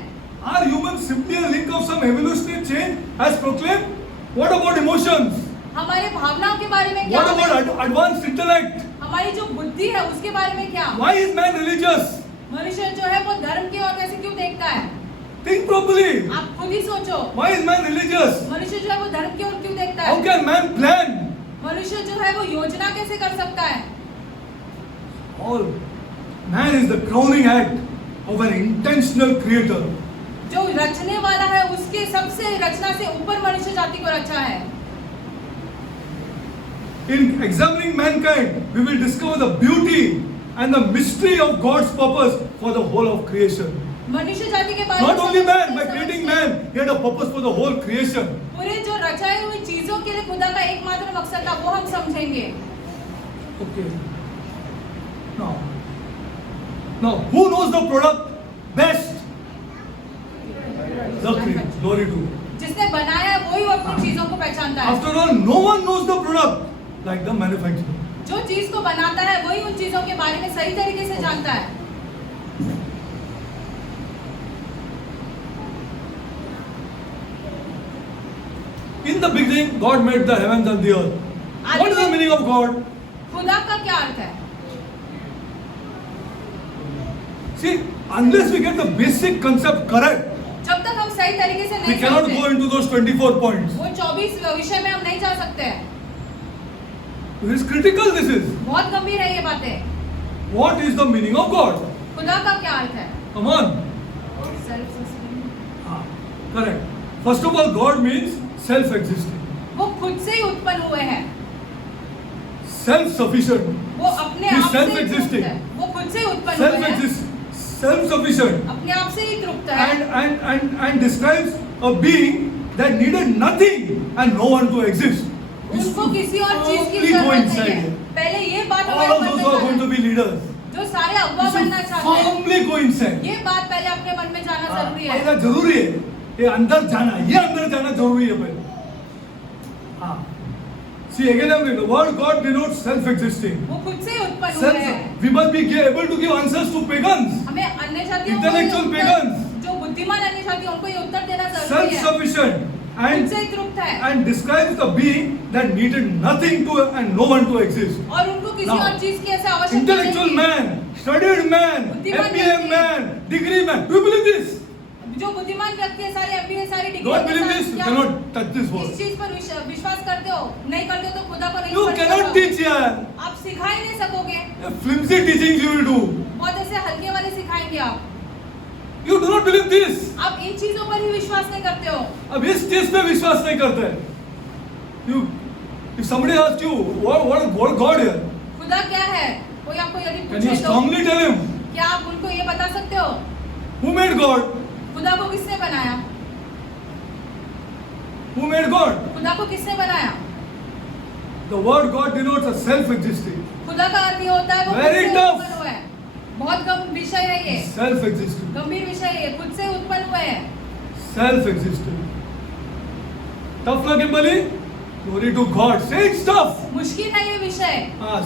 Are humans simply a link of some evolutionary change as proclaimed? What about emotions? हमारे भावनाओं के बारे में क्या? What about advanced intellect? हमारी जो बुद्धि है उसके बारे में क्या? Why is man religious? मनुष्य जो है वो धर्म की ओर कैसे क्यों देखता है? Think properly. आप खुद ही सोचो। Why is man religious? मनुष्य जो है वो धर्म की ओर क्यों देखता How है? can man plan? मनुष्य जो है वो योजना कैसे कर सकता है? All man is the crowning act of an intentional creator. जो रचने वाला है उसके सबसे रचना से ऊपर मनुष्य जाति को रचा है। In examining mankind, we will discover the beauty and the mystery of God's purpose for the whole of creation. मनुष्य जाति के बारे में Not only man, by समझते creating हैं। man, he had a purpose for the whole creation. पूरे जो रचाई हुई चीजों के लिए खुदा का एकमात्र मकसद था वो हम समझेंगे। Okay. Now, who knows the product best? The creator. Glory to God. जिसने बनाया है वही अपनी चीजों को पहचानता है। After all, no one knows the product like the manufacturer. जो चीज को बनाता है वही उन चीजों के बारे में सही तरीके से जानता है। In the beginning, God made the heavens and the earth. What is the meaning of God? खुदा का क्या अर्थ है? See, unless we get the basic concept correct, जब तक हम सही तरीके से we नहीं cannot समझते, go into those 24 points. वो 24 विषय में हम नहीं जा सकते हैं। This is critical, this is. बहुत गंभीर है ये बातें। What is the meaning of God? खुदा का क्या अर्थ है? Come on. Ah, correct. First of all, God means self-existing, वो खुद से ही उत्पन्न हुए हैं। self-sufficient, वो अपने He आप से ही self-existing. तृप्त है। वो खुद से ही उत्पन्न हुए हैं। self-sufficient, अपने आप से ही तृप्त है। and describes a being that needed nothing and no one to exist. उनको किसी और चीज की Firmly go जरूरत नहीं inside है। it. पहले ये बात All हमारे of मन those में who are going जाना, to be leaders, जो सारे अगुवा बनना you should चाहते हैं, firmly go inside. ये बात पहले अपने मन में जाना जरूरी है। पहला जरूरी है, ये अंदर जाना, ये अंदर जाना जरूरी है पहले। हाँ, see again I'm reading. The word God denotes self-existing. वो खुद से ही उत्पन्न हुए हैं। We must be able to give answers to pagans, हमें अन्य जातियों को intellectual ये pagans, उत्तर, जो बुद्धिमान अन्य जाति उनको ये उत्तर देना जरूरी है। self-sufficient, खुद से ही तृप्त है and describes the being that needed nothing to and no one to exist. और उनको किसी Now, और चीज की ऐसे आवश्यकता नहीं Intellectual थी। man, studied man, बुद्धिमान MBA व्यक्ति। man, degree man. Do you believe this? जो बुद्धिमान व्यक्ति है, सारे MBA, सारी degree Don't believe this? You cannot touch this इस word. चीज पर विश्वास करते हो? नहीं करते हो तो खुदा को नहीं You समझते cannot हो। teach here. आप सिखा ही नहीं सकोगे। Flimsy teachings you will do. बहुत ऐसे हल्के वाले सिखाएंगे आप। You do not believe this. आप इन चीजों पर ही विश्वास नहीं करते हो। अब इस चीज पे विश्वास नहीं करते। You, if somebody asks you, what God here? खुदा क्या है? कोई आपको यदि Can you पूछे तो strongly tell him? क्या आप उनको ये बता सकते हो? Who made God? खुदा को किसने बनाया? Who made God? खुदा को किसने बनाया? The word God denotes a self-existing. खुदा का अर्थ ये होता है वो Very खुद से tough. उत्पन्न हुआ है। बहुत गंभीर विषय है ये। Self-existing. गंभीर विषय है ये। खुद से उत्पन्न हुए हैं। Self-existing. Tough na Kimberly? Glory to God. Say it's tough. मुश्किल है ये विषय।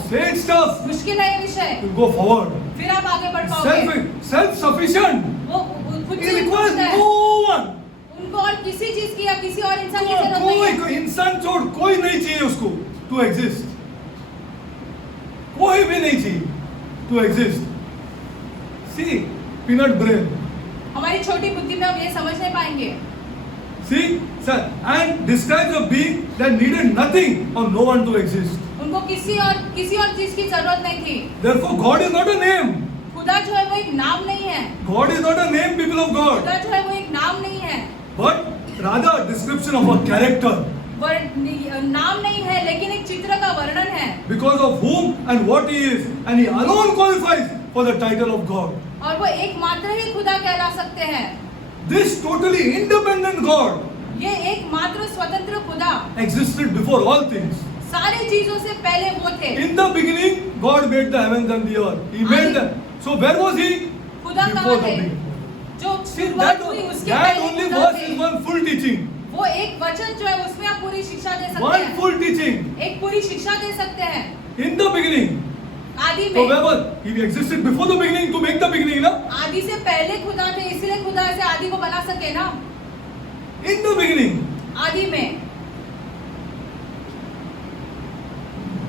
Say it's tough. मुश्किल है ये विषय। You go forward. फिर आप आगे बढ़ पाओगे। Self-sufficient. वो खुद He से requires उत्पन्न है। no one. उनको और किसी चीज की या किसी और इंसान की जरूरत नहीं है। कोई इंसान छोड़ कोई नहीं चाहिए उसको to exist. कोई भी नहीं चाहिए to exist. See, peanut brain. हमारी छोटी बुद्धि में हम ये समझ नहीं पाएंगे। See, sir, and describes a being that needed nothing or no one to exist. उनको किसी और चीज की जरूरत नहीं थी। Therefore, God is not a name. खुदा जो है वो एक नाम नहीं है। God is not a name, people of God, खुदा जो है वो एक नाम नहीं है। but rather a description of a character, नाम नहीं है लेकिन एक चित्र का वर्णन है। because of whom and what he is, and he alone qualifies for the title of God. और वो एकमात्र ही खुदा कहला सकते हैं। This totally independent God ये एकमात्र स्वतंत्र खुदा existed before all things. सारी चीजों से पहले वो थे। In the beginning, God made the heavens and the earth. He made them. So where was he? खुदा Before कहाँ the थे? beginning. जो See, शुरुआत हुई उसके that पहले only खुदा was थे। in one full teaching. वो एक वचन जो है उसमें आप पूरी शिक्षा दे सकते One हैं। full teaching. एक पूरी शिक्षा दे सकते हैं। In the beginning. आदि So में where was he? Existed before the beginning to make the beginning, na? आदि से पहले खुदा थे, इसलिए खुदा ऐसे आदि को बना सके ना। In the beginning. आदि में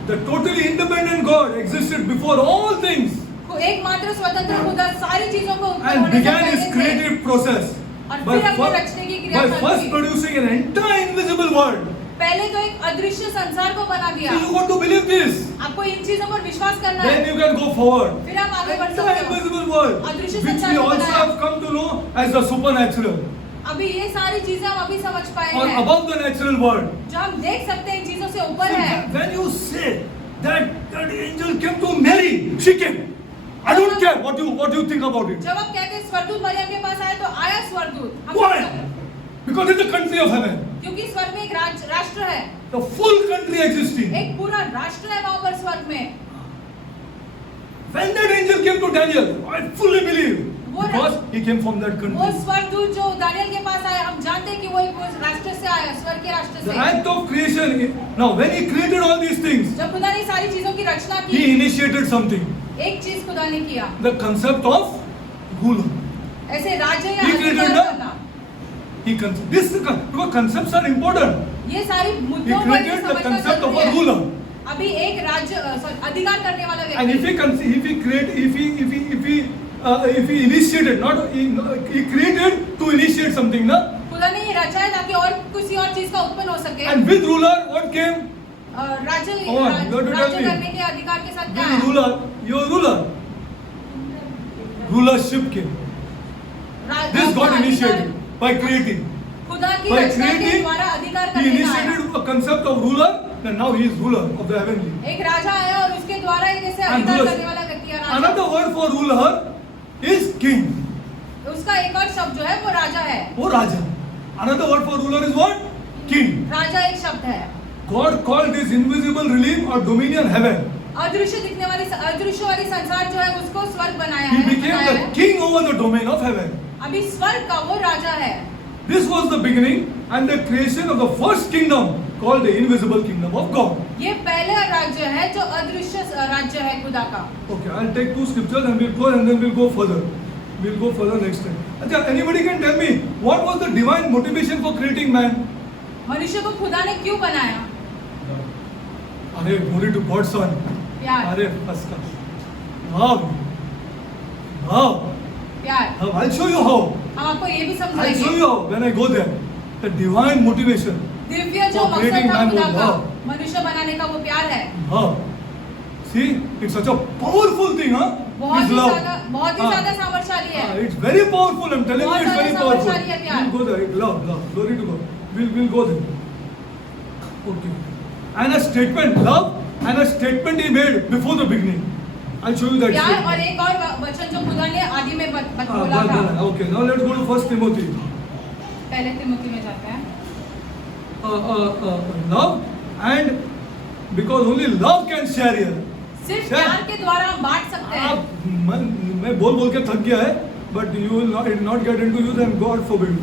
The totally independent God existed before all things एकमात्र स्वतंत्र खुदा सारी चीजों को उत्पन्न and होने से began पहले his थे। creative process और by फिर अपने रचने की क्रिया first चालू की। producing an entire invisible world. पहले तो एक अदृश्य संसार को बना दिया। So you got to believe this. आपको इन चीजों पर विश्वास करना Then है। you can go forward. फिर आप आगे बढ़ Entire सकते हो। invisible world, अदृश्य which संसार we को also बनाया। have come to know as the supernatural अभी ये सारी चीजें हम अभी समझ पाए or हैं। above the natural world. जो हम देख सकते हैं इन चीजों से ऊपर So है। when you say that angel came to Mary, she came. I don't care what you think about it. जब आप कहते हैं स्वर्गदूत मरियम के पास आया तो आया स्वर्गदूत। हम Why? सब- Because it's the country of heaven. क्योंकि स्वर्ग में एक राष्ट्र है, The full country existing. एक पूरा राष्ट्र है वहां पर स्वर्ग में। When that angel came to Daniel, I fully believe. वो Because he came from that वो country. स्वर्गदूत जो दानियल के पास आया, हम जानते हैं कि वो एक उस राष्ट्र से आया, स्वर्ग के राष्ट्र The से। act of creation. Now, when he created all these things, जब खुदा ने सारी चीजों की रचना he की, initiated something. एक चीज खुदा ने किया, The concept of ruler. ऐसे राज्य या He created अधिकार the- करना। Because concepts are important. ये सारी He मुद्दों पर created the समझना concept of जरूरी a है। ruler. अभी एक राज्य अधिकार करने वाला And व्यक्ति, if he initiated, not he created to initiate something, na? खुदा ने ये रचा है ताकि और किसी और चीज का उत्पन्न हो सके। And with ruler, what came? राज्य Come on, you have to tell राज्य me. करने के अधिकार के साथ क्या With है? ruler, your ruler. Rulership came. This got initiated by creating. खुदा की By रचना के creating, द्वारा अधिकार he करने का आया। initiated a concept of ruler, and now he is ruler of the heavenly. एक राजा आया और उसके द्वारा एक ऐसे And अधिकार rulers. करने वाला व्यक्ति है राजा। Another word for ruler is king. उसका एक और शब्द जो है वो राजा है। वो राजा. Another word for ruler is what? King. राजा एक शब्द है। God called this invisible realm or dominion heaven. अदृश्य दिखने वाली अदृश्य वाली संसार जो है उसको स्वर्ग बनाया He है, became बनाया the है। king over the domain of heaven. अभी स्वर्ग का वो राजा है। This was the beginning and the creation of the first kingdom called the invisible kingdom of God. ये पहला राज्य है जो अदृश्य राज्य है खुदा का। Okay, I'll take two scriptures and we'll go and then we'll go further. We'll go further next time. अच्छा, anybody can tell me what was the divine motivation for creating man? मनुष्य को खुदा ने क्यों बनाया? अरे, glory to God, son. प्यार, अरे, first class. Wow. Wow. प्यार। Now, I'll show you how. हम आपको ये भी I'll show समझाएंगे। you how when I go there. The divine motivation. Divya जो For मकसद creating था man खुदा was का, love. मनुष्य बनाने का वो प्यार है। Huh. See, it's such a powerful thing, huh? बहुत This ही love. ज्यादा हाँ. सामर्थ्यशाली है। It's very powerful. I'm telling you, बहुत it's very ज़्यादा powerful. सामर्थ्यशाली है प्यार। We'll go there. Love. Glory to God. We'll go there. Okay. And a statement, love, and a statement he made before the beginning. I'll show you that. प्यार statement. और एक और वचन जो खुदा ने आदि में हाँ, बोला था। Okay. Now let's go to First Timothy. पहले तिमोथी में जाते हैं। Love, and because only love can share here. सिर्फ Share. प्यार के द्वारा हम बांट सकते हैं। आप मैं बोल के थक गया है, but you will not get into use and God forbid.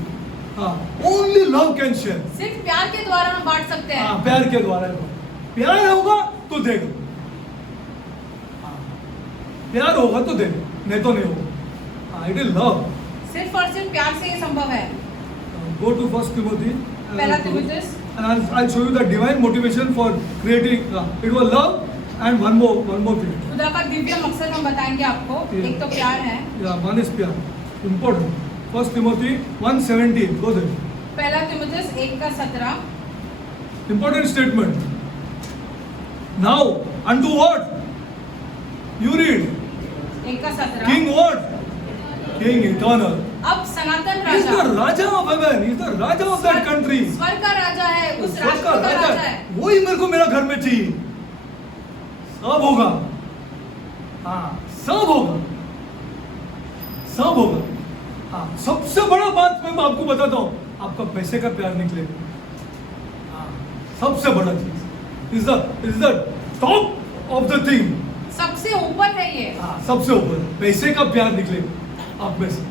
हाँ, only love can share. सिर्फ प्यार के द्वारा हम बांट सकते हैं। हाँ, प्यार के द्वारा है। प्यार होगा तो देगा। हाँ, प्यार होगा तो देगा, नहीं तो नहीं होगा। हाँ, it is love. सिर्फ और सिर्फ प्यार से ये संभव है। Go to First Timothy. पहला तिमुथियुस। And I'll show you the divine motivation for creating. It was love and one more thing. खुदा का दिव्य मकसद हम बताएंगे आपको। Yeah. एक तो प्यार है। Yeah, one is प्यार. Important. First Timothy 1:17. Go there. पहला तिमुथियुस 1:17। Important statement. Now, unto what? You read. 1:17। King what? King eternal. अब सनातन He's the Raja, Raja of heaven. He's the Raja of that country. स्वर्ग का राजा है, उस स्वर्ग राष्ट्र का राजा है। वही मेरे को मेरा घर में चाहिए। सब होगा। हाँ, सब होगा। सब होगा। हाँ, सबसे बड़ा बात मैं आपको बताता हूँ, आपका पैसे का प्यार निकलेगा। हाँ, सबसे बड़ा चीज is the top of the thing. सबसे ऊपर है ये। हाँ, सबसे ऊपर पैसे का प्यार निकलेगा आप में से।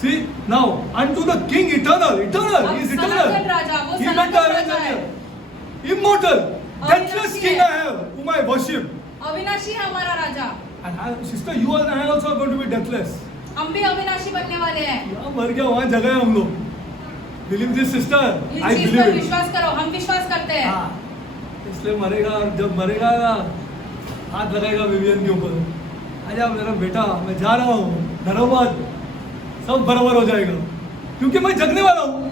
See now unto the King eternal, अब he is सनातन eternal. राजा, वो He सनातन made the राजा है। arrangement. Immortal, deathless अविनाशी King है। I have, whom I worship. अविनाशी है हमारा राजा। And sister, you and I also are going to be deathless. हम भी अविनाशी बनने वाले हैं। यहाँ मर गया वहाँ जगह है हम लोग। Believe this sister, इस I चीज पर believe it. विश्वास करो, हम विश्वास करते हैं। हाँ, इसलिए मरेगा और जब मरेगा हाथ लगाएगा विवियन के ऊपर। आजा मेरा बेटा, मैं जा रहा हूँ, डरो मत, सब बराबर हो जाएगा, क्योंकि मैं जगने वाला हूँ,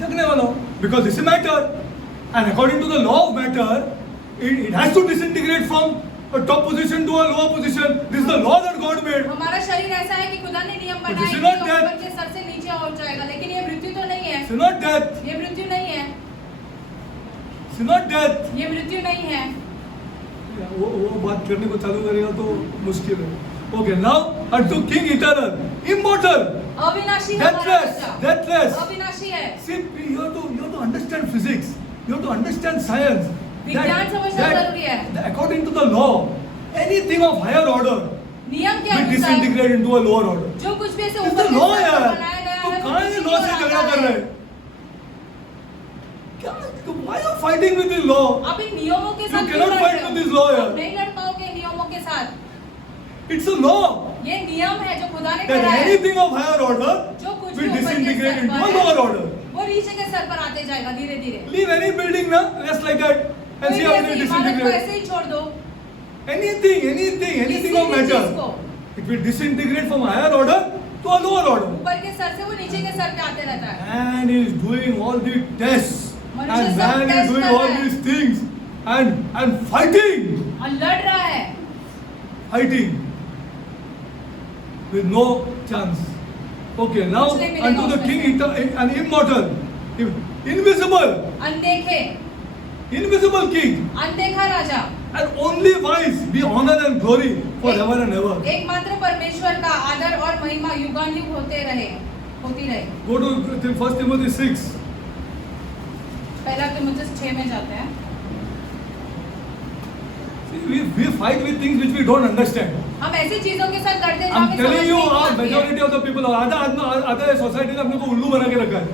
जगने वाला हूँ। Because this is matter, and according to the law of matter, it has to disintegrate from a top position to a lower position. This is the law that God made. हमारा शरीर ऐसा है कि खुदा ने नियम But बनाया this है is कि not ऊपर death. के सर से नीचे हो जाएगा, लेकिन ये मृत्यु तो नहीं है। It's not death. ये मृत्यु नहीं है। It's not death. ये मृत्यु नहीं है। वो बात करने को चालू करेगा तो मुश्किल है. Okay, now unto King eternal, immortal, अविनाशी है हमारा deathless, राजा। deathless. अविनाशी है। See, you have to understand physics. You have to understand science. विज्ञान समझना जरूरी है। According to the law, anything of higher order नियम के will अनुसार disintegrate into a lower order. जो कुछ भी ऐसे It's ऊपर the के law स्तर पर यार. बनाया गया तो है, कहाँ ये वो law से नीचे झगड़ा आता कर रहे है। हैं? क्या? Why are you fighting with the law? आप इन नियमों के You साथ cannot क्यों fight लड़ रहे with this हो? law, आप यार. नहीं लड़ पाओगे नियमों के साथ। It's a law ये नियम है जो खुदा ने that करा है। anything of higher order जो कुछ भी will ऊपर के disintegrate स्तर into पर a है, lower order. वो नीचे के स्तर पर आते जाएगा धीरे धीरे। Leave any building now, just like that, and कोई see भी how ऐसी it will इमारत को disintegrate. ऐसे ही छोड़ दो। Anything किसी of भी चीज matter. को It will disintegrate from higher order to a lower order. ऊपर के स्तर से वो नीचे के स्तर पे आते रहता है। Man is doing all the tests, मनुष्य and सब man is test doing कर all रहा है। these things, and fighting और लड़ रहा है। with no chance. Okay, now कुछ नहीं मिलेगा unto the उसमें King and immortal, invisible, अनदेखे King, अनदेखा राजा and only wise be honor and glory forever and ever. एकमात्र परमेश्वर का आदर और महिमा युगानुयुग होती रहे। Go to 1 Timothy 6. पहला तिमुथियुस 6 में जाते हैं। See, we fight with things which we don't understand. हम ऐसी चीजों के साथ लड़ते हैं जो I'm हमें telling समझ you, नहीं our आती है। majority of the people, आधा सोसाइटी ने अपने को उल्लू बना के रखा है.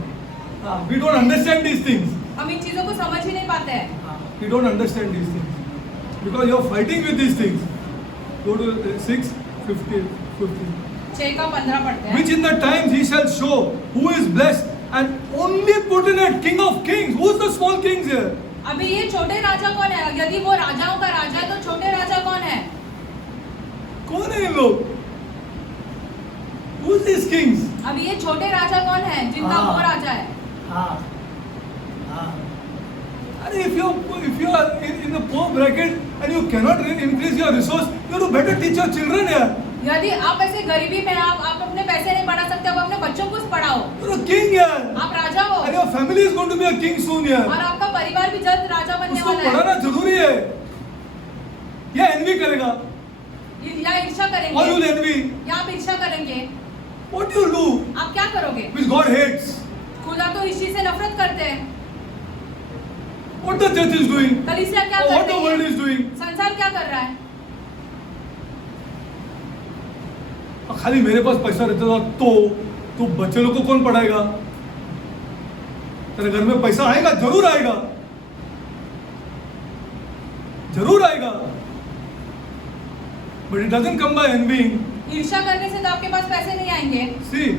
We don't understand these things. हम इन चीजों को समझ ही नहीं पाते हैं। We don't understand these things because you're fighting with these things. Go to 6:15. 6 का 15 पढ़ते हैं। Which in the times he shall show who is blessed and only potentate, King of kings. Who's the small kings here? अभी ये छोटे राजा कौन है? यदि वो राजाओं का राजा है तो छोटे राजा कौन है? कौन है ये लोग? Who's these kings? अभी ये छोटे राजा कौन है जिनका वो राजा है? And if you are in the poor bracket and you cannot increase your resource, you have to better teach your children here. यदि आप ऐसे गरीबी में आप अपने पैसे नहीं बढ़ा सकते, आप अपने बच्चों को पढ़ाओ। You're a king here. आप राजा हो And your family is going to be a king soon here. और आपका परिवार भी जल्द राजा बनने उसको वाला पढ़ाना है। जरूरी है. या envy करेगा? या ईर्ष्या Or करेंगे you'll envy? या आप ईर्ष्या करेंगे? What do you do? आप क्या करोगे? Which God hates? खुदा तो इस चीज से नफरत करते हैं। What the church is doing? कलीसिया क्या Or what करती the world है? is doing? संसार क्या कर रहा है? खाली मेरे पास पैसा रहता था तो बच्चे लोग को कौन पढ़ाएगा? तेरे घर में पैसा आएगा, जरूर आएगा, जरूर आएगा, but it doesn't come by envying. ईर्ष्या करने से तो आपके पास पैसे नहीं आएंगे। See,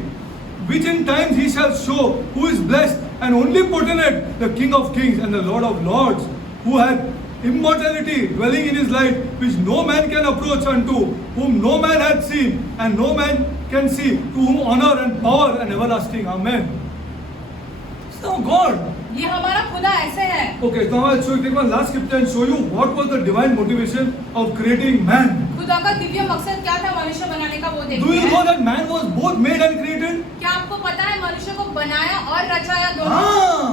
which in times he shall show who is blessed and only potentate, the King of kings and the Lord of lords, who hath immortality dwelling in his light, which no man can approach unto, whom no man hath seen, and no man can see, to whom honor and power and everlasting. Amen. It's now God. ये हमारा खुदा ऐसे है। Okay, now I'll take one last scripture and show you what was the divine motivation of creating man. खुदा का दिव्य मकसद क्या था मनुष्य बनाने का, वो Do देखते you know हैं। that man was both made and created? क्या आपको पता है मनुष्य को बनाया और रचाया दोनों? हाँ,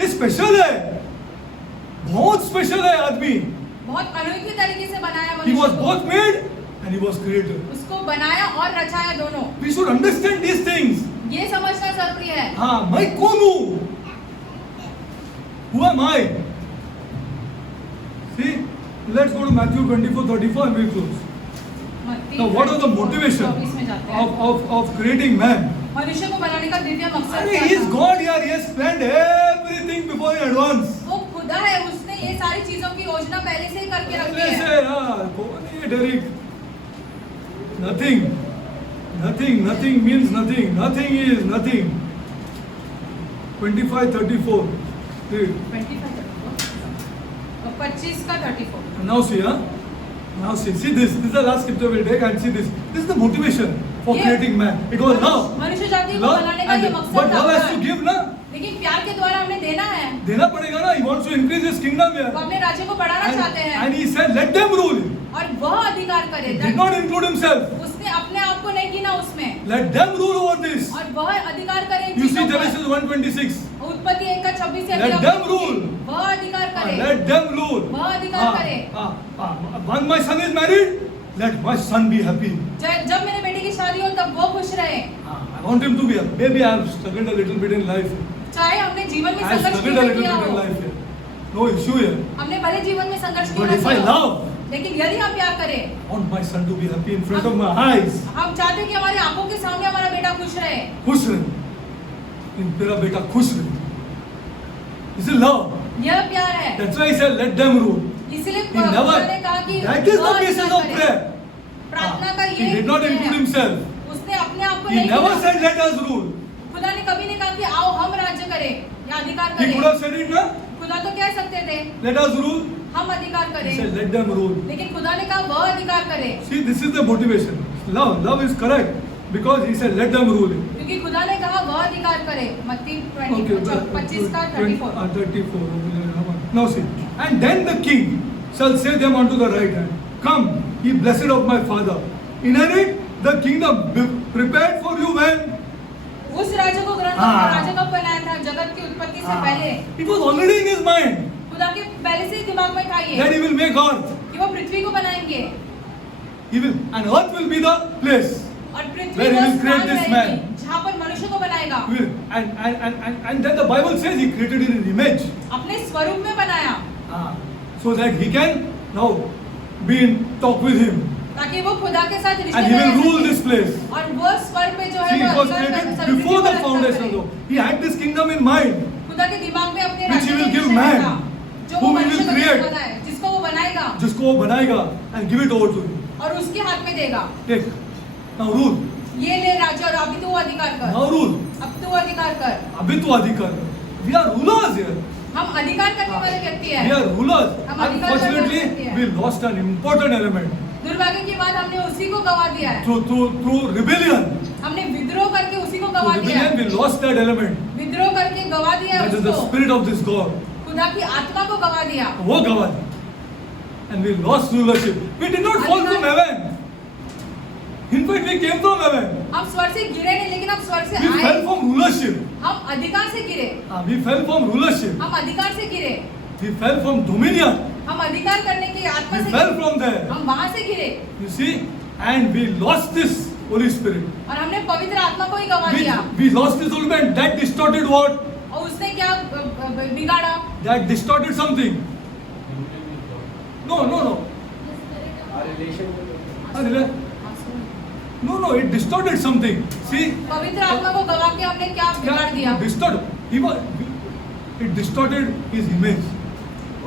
ये स्पेशल है, बहुत स्पेशल है आदमी. बहुत अनोखी तरीके से बनाया He was मनुष्य को। both made and he was created. उसको बनाया और रचाया दोनों। We should understand these things. ये समझना जरूरी है। हाँ, मैं कौन हूँ? Who am I? See, let's go to Matthew 24:34 and we'll close. मत्ती Now, what was the motivation 24 में जाते हैं। of creating man? मनुष्य को बनाने का दिव्य मकसद अरे, क्या he is था? God here. He has planned everything before in advance. वो खुदा है, उसने ये सारी चीजों की योजना पहले से ही करके रखी पहले है। से, हाँ, कौन है Derek? Nothing means nothing. Nothing is nothing. 25:34. Read. 25 का 34। Now see, huh? Now see this. This is the last scripture we'll take and see this. This is the motivation for Yeah. creating man. It was love. मनुष्य जाति को Love बनाने का ये and मकसद but था। love has to give, na? लेकिन लेकिन प्यार के द्वारा हमने देना है। देना पड़ेगा ना. He wants to increase his kingdom here. वो अपने राज्य को बढ़ाना चाहते हैं And he said, let them rule. और वह अधिकार करे। He did not include himself. उसने अपने आप को नहीं गिना उसमें, Let them rule over this. और वह अधिकार करे इन You see चीजों पर। Genesis 1:26. उत्पत्ति 1:26 से Let अधिकार them करे। rule. वह अधिकार करे, Let them rule. वह अधिकार करे। When my son is married, let my son be happy. जब मेरे बेटे की शादी हो तब वो खुश रहे। I want him to be happy. Maybe I have struggled a little bit in life. चाहे हमने जीवन में I have संघर्ष struggled a क्यों little किया bit in हो, life here. No issue here. हमने भले जीवन में संघर्ष क्यों But ना if I किया हो, love, लेकिन यदि हम प्यार करें, I want my son to be happy in front of my eyes. हम चाहते हैं कि हमारी आंखों के सामने हमारा बेटा खुश रहे। खुश रहे. मेरा बेटा खुश रहे. This is love. यह प्यार है। That's why he said, let them rule. इसलिए He never. खुदा ने कहा कि That is the वह basis अधिकार of करे। prayer. प्रार्थना का He ये did not है। include himself. उसने अपने आप को He नहीं never गिना। said, let us rule. खुदा ने कभी नहीं कहा कि आओ हम राज्य करें या अधिकार He could करें। have said it, na? खुदा तो कह सकते थे Let us rule. हम अधिकार He करें, said, let them rule. लेकिन खुदा ने कहा वह अधिकार करे, See, this is the motivation. Love is correct because he said, let them rule. क्योंकि खुदा ने कहा वह अधिकार करे। मत्ती Okay, 25 का 34। 34. Now see, and then the king shall say them unto the right hand, come, ye blessed of my father, inherit the kingdom prepared for you when उस राज्य को ग्रहण हाँ। राज्य कब बनाया था? जगत की उत्पत्ति से पहले। it was already in his mind खुदा के पहले से ही दिमाग में था ये that he will make earth. कि वो पृथ्वी को बनाएंगे He will, and earth will be the place. और पृथ्वी Where he वो will create स्थान this रहेगी man. जहाँ पर मनुष्य को बनाएगा। He will, and then the Bible says he created in his image. अपने स्वरूप में बनाया So that he can now be in talk with him. ताकि वो खुदा के साथ रिश्ते And he will में rule रह this सके। place. और वो स्वर पे जो है See, वो it was अधिकार created कर सकते, before the वो foundation अधिकार though. He had this kingdom in mind. खुदा के दिमाग में अपने Which he राज्य will का give विषय man, था, जो whom वो he will मनुष्य को create. देने वाला है, जिसको वो बनाएगा जिसको वो बनाएगा and give it over to him. और उसके हाथ में देगा। Take. Now rule. ये ले राज्य और अभी तू अधिकार कर, Now rule. अब तू अधिकार कर। अभी तो अधिकार. We are rulers here. हम अधिकार करने वाले व्यक्ति We हैं। are rulers. हम अधिकार करने वाले व्यक्ति Unfortunately, हैं। we lost an important element दुर्भाग्य की बात हमने उसी को गवा दिया है। through rebellion. हमने विद्रोह करके उसी को Through गवा दिया है। rebellion, we lost that element. विद्रोह करके गवा दिया है That is the उसको। spirit of this God. खुदा की आत्मा को गवा दिया। वो गवा दिया. And we lost rulership. We did not fall from heaven. In fact, we came from heaven. हम स्वर से गिरे नहीं, लेकिन हम स्वर से We आए। fell from rulership. हम अधिकार से गिरे, We fell from rulership. हम अधिकार से गिरे, We fell from dominion. हम अधिकार करने की आत्मा We से fell गिरे, from there. हम वहां से गिरे You see? And we lost this Holy Spirit. और हमने पवित्र आत्मा को ही गवा दिया। We lost this Holy Spirit. That distorted what? और उसने क्या बिगाड़ा? That distorted something. No. No, it distorted something. See? पवित्र आत्मा को गवा के हमने क्या बिगाड़ दिया? It distorted his image.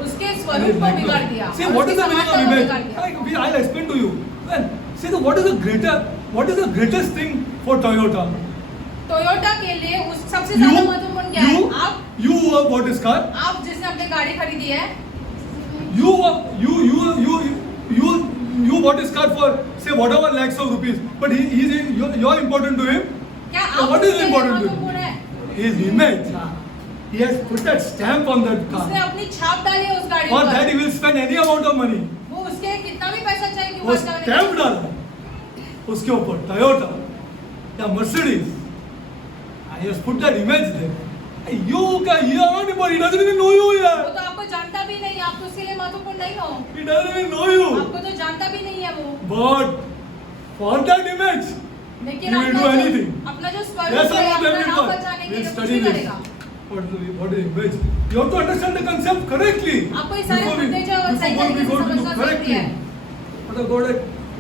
उसके स्वरूप को बिगाड़ दिया। See, और what is उसकी the meaning समानता of को image? बिगाड़ दिया। I'll explain to you. Well, see, what is the greatest thing for Toyota? Toyota के लिए उस सबसे ज्यादा महत्वपूर्ण क्या है? You bought this car. आप जिसने अपनी गाड़ी खरीदी है, You bought this car for say whatever lakhs of rupees, but you're important to him. क्या So आप what is उसके लिए important to महत्वपूर्ण है? him? His image. He has put that stamp on that उसने car. अपनी छाप डाली है उस गाड़ी For that पर। he will spend any amount of money. वो उसके कितना भी पैसा चाहिए कि वो वो स्टैम्प डाला उसके ऊपर टोयोटा या Mercedes. He has put that image there. You are not important. He doesn't even know you वो here. तो आपको जानता भी नहीं, आप तो उसके लिए महत्वपूर्ण नहीं हो। He doesn't even know you. आपको तो जानता भी नहीं है वो। But for that image, लेकिन he will do anything. अपना जो Yes स्वरूप or है, no, अपना David? नाम बचाने के We'll लिए कुछ study भी this. करेगा। What is image? You have to understand the concept correctly. आपको ये सारे Before we- मुद्दे जो सही before तरीके we से go to समझना जरूरी correctly. है। Father God, I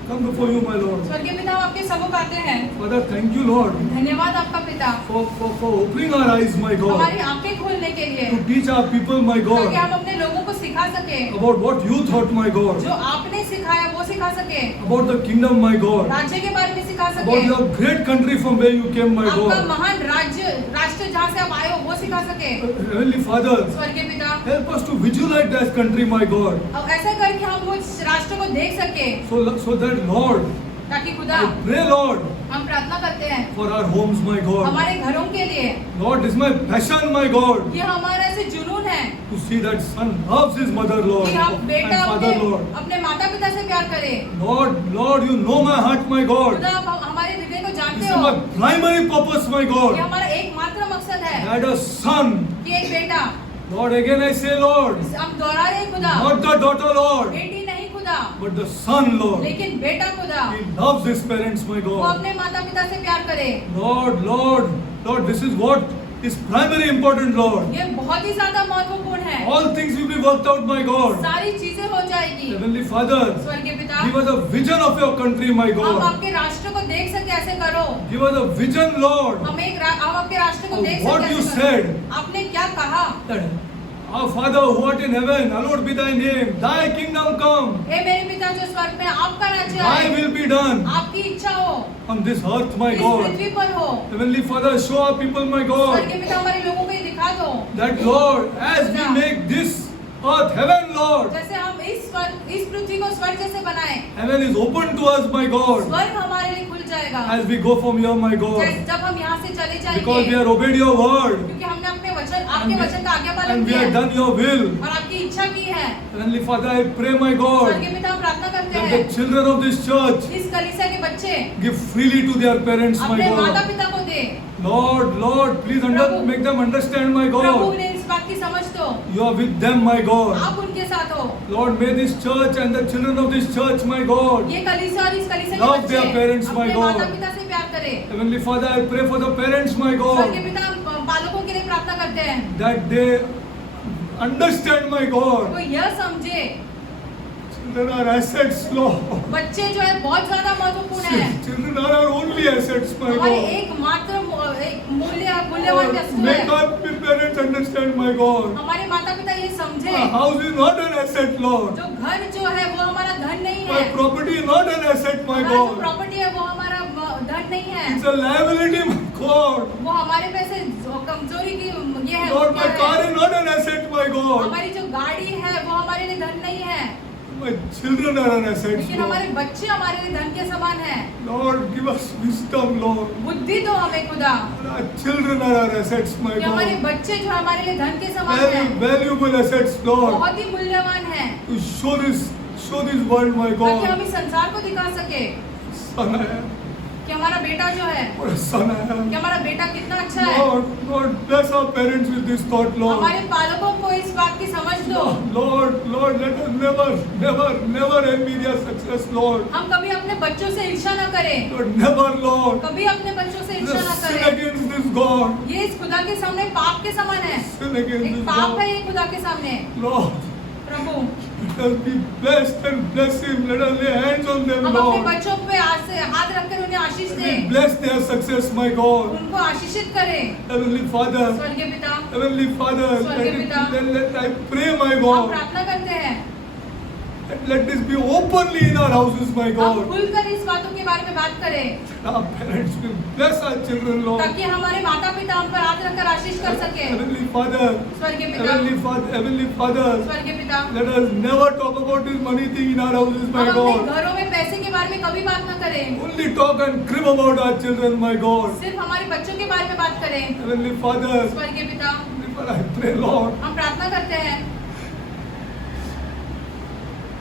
come before you, my Lord. स्वर्गीय पिता, हम आपके सम्मुख आते हैं। Father, thank you, Lord, धन्यवाद आपका पिता, for opening our eyes, my God, हमारी आंखें खोलने के लिए, to teach our people, my ताकि God, हम अपने लोगों को सिखा सके, about what you thought, my God, जो आपने सिखाया वो सिखा सके, about the kingdom, my God, राज्य के बारे में सिखा सके, about your great country from where you came, my आपका God. महान राष्ट्र जहाँ से आप आए हो वो सिखा सके। Heavenly Father, स्वर्गीय पिता, help us to visualize that country, my God, अब ऐसा करके हम वो राष्ट्र को देख सके, so that, Lord, ताकि खुदा I pray, Lord, हम प्रार्थना करते हैं for our homes, my God. हमारे घरों के लिए। Lord, this is my passion, my God, ये हमारा ऐसे जुनून है to see that son loves his mother, Lord, कि हम and बेटा father, अपने Lord. अपने माता पिता से प्यार करें। Lord, you know my heart, my God. खुदा आप हमारे हृदय को This जानते is हो। my primary purpose, my ये God. हमारा एकमात्र मकसद है That a son, कि एक बेटा। Lord, again I say, Lord, हम दोहरा रहे हैं खुदा, not the daughter, Lord, बेटी नहीं खुदा, but the son, Lord. लेकिन बेटा खुदा He loves his parents, my वो God. अपने माता पिता से प्यार करे। Lord, this is what is primary important, Lord. ये बहुत ही ज्यादा महत्वपूर्ण है। All things will be worked out, my God. सारी चीजें हो जाएगी। Heavenly Father, स्वर्गीय पिता, give us a vision of your country, my हम God. आपके राष्ट्र को देख सके ऐसे करो। Give us a vision, Lord, हम आपके राष्ट्र को of देख what सके you ऐसे करो। said. आपने क्या कहा? That our Father who art in heaven, hallowed be thy name. Thy kingdom come. हे मेरे पिता जो स्वर्ग में, आपका राज्य Thy आए, will be done आपकी इच्छा हो on this earth, my इस God. पृथ्वी पर हो। Heavenly Father, show our people, my God, स्वर्गीय पिता हमारे लोगों को ये दिखा दो। that Lord, as we make this earth heaven, Lord, जैसे हम इस पृथ्वी को स्वर्ग जैसे बनाए, heaven is open to us, my God, स्वर्ग हमारे लिए खुल जाएगा। as we go from here, my God, जब हम यहाँ से चले because we जाएंगे, have obeyed your word क्योंकि हमने अपने वचन, आपके and वचन का आज्ञा पालन and we किया have है done your will. और आपकी इच्छा की है। Heavenly Father, I pray, my God, स्वर्गीय पिता हम प्रार्थना करते that हैं, the children of this church इस कलीसिया के बच्चे give freely to their parents, my अपने माता God. पिता को दे। Lord, please Prabhu, make them understand, my Prabhu God. उन्हें इस बात की समझ दो, You are with them, my God. आप उनके साथ हो। Lord, may this church and the children of this church, my God, ये कलीसिया और इस कलीसिया के Love बच्चे their parents, my अपने God. माता पिता से प्यार करें। Heavenly Father, I pray for the parents, my God, स्वर्गीय पिता हम बालकों के लिए प्रार्थना करते हैं, that they understand, my God, वो यह समझे children are assets, Lord. बच्चे जो है बहुत ज्यादा महत्वपूर्ण है। Children are our only assets, my हमारे God. एकमात्र एक मूल्यवान वस्तु Make है। our parents understand, my God. हमारे माता पिता ये समझे, A house is not an asset, Lord. जो घर जो है वो हमारा धन नहीं My है, property is not an asset, my हमारा जो God. प्रॉपर्टी है वो हमारा धन नहीं है, It's a liability, my God. वो हमारे पे से कमजोरी की ये है, Lord, वो my क्या car है? is not an asset, my God. हमारी जो गाड़ी है वो हमारे लिए धन नहीं है, My children are an asset, लेकिन Lord. हमारे बच्चे हमारे लिए धन के समान है। Lord, give us wisdom, Lord. बुद्धि दो हमें खुदा, Our children are our assets, my कि हमारे God. बच्चे जो हमारे लिए धन के समान Very है, valuable assets, Lord. बहुत ही मूल्यवान है, To show this world, my ताकि God. हम इस संसार को दिखा सके Son I am. कि हमारा बेटा जो है, What a son I कि am. हमारा बेटा कितना अच्छा है। Lord, bless our parents with this thought, Lord. हमारे पालकों को इस बात की समझ दो, Lord, let us never envy their success, Lord. हम कभी अपने बच्चों से ईर्ष्या न करें, Lord, never, Lord. कभी अपने बच्चों से Let ईर्ष्या न us sin करें। against this God. ये इस खुदा के सामने पाप के समान है, Sin against एक this पाप God. है ये खुदा के सामने। Lord, Prabhu let us be blessed and bless Him. Let us lay hands on them, हम अपने Lord. बच्चों पे हाथ रखकर उन्हें आशीष Let दें, me bless their success, my God. उनको आशीषित करें। Heavenly Father, स्वर्गीय पिता, Heavenly Father, स्वर्गीय पिता, I pray, my हम God, प्रार्थना करते हैं, let this be openly in our houses, my हम God. खुलकर इस बातों के बारे में बात करें, Our parents will bless our children, Lord. ताकि हमारे माता पिता हम पर हाथ रखकर आशीष कर सके। Heavenly Father, स्वर्गीय पिता, Heavenly Father, स्वर्गीय पिता, let us never talk about this money thing in our houses, my हम अपने God. घरों में पैसे के बारे में कभी बात न करें, Only talk and crib about our children, my God. सिर्फ हमारे बच्चों के बारे में बात करें। Heavenly Father, स्वर्गीय पिता, I pray, Lord, हम प्रार्थना करते हैं,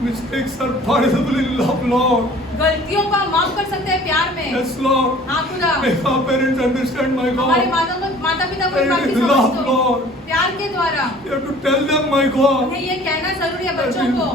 mistakes are pardonable in love, Lord. गलतियों को हम माफ कर सकते हैं प्यार में। Yes, Lord. हाँ खुदा, Make our parents understand, my हमारे God. माता पिता को इस बात की Love, समझ दो, Lord. प्यार के द्वारा You have to tell them, my God, उन्हें ये कहना जरूरी है that बच्चों को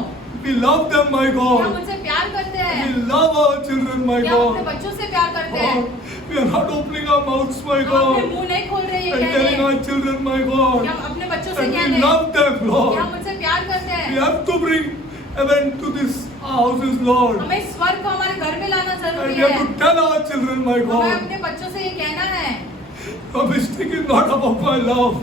we love them, my कि हम God. उनसे प्यार करते हैं, We love our children, my कि हम अपने God. बच्चों से प्यार करते हैं। God, we are not opening our mouths, my हम अपने God, मुंह नहीं खोल रहे ये and कहने telling our children, my कि God, हम अपने बच्चों से that कह we रहे love them, कि Lord. हम उनसे प्यार करते We हैं। have to bring heaven to this houses, Lord. हमें स्वर्ग को हमारे घर में लाना And जरूरी we have है। to tell our children, my हमें God, अपने बच्चों से ये कहना है, the mistake is not about my love.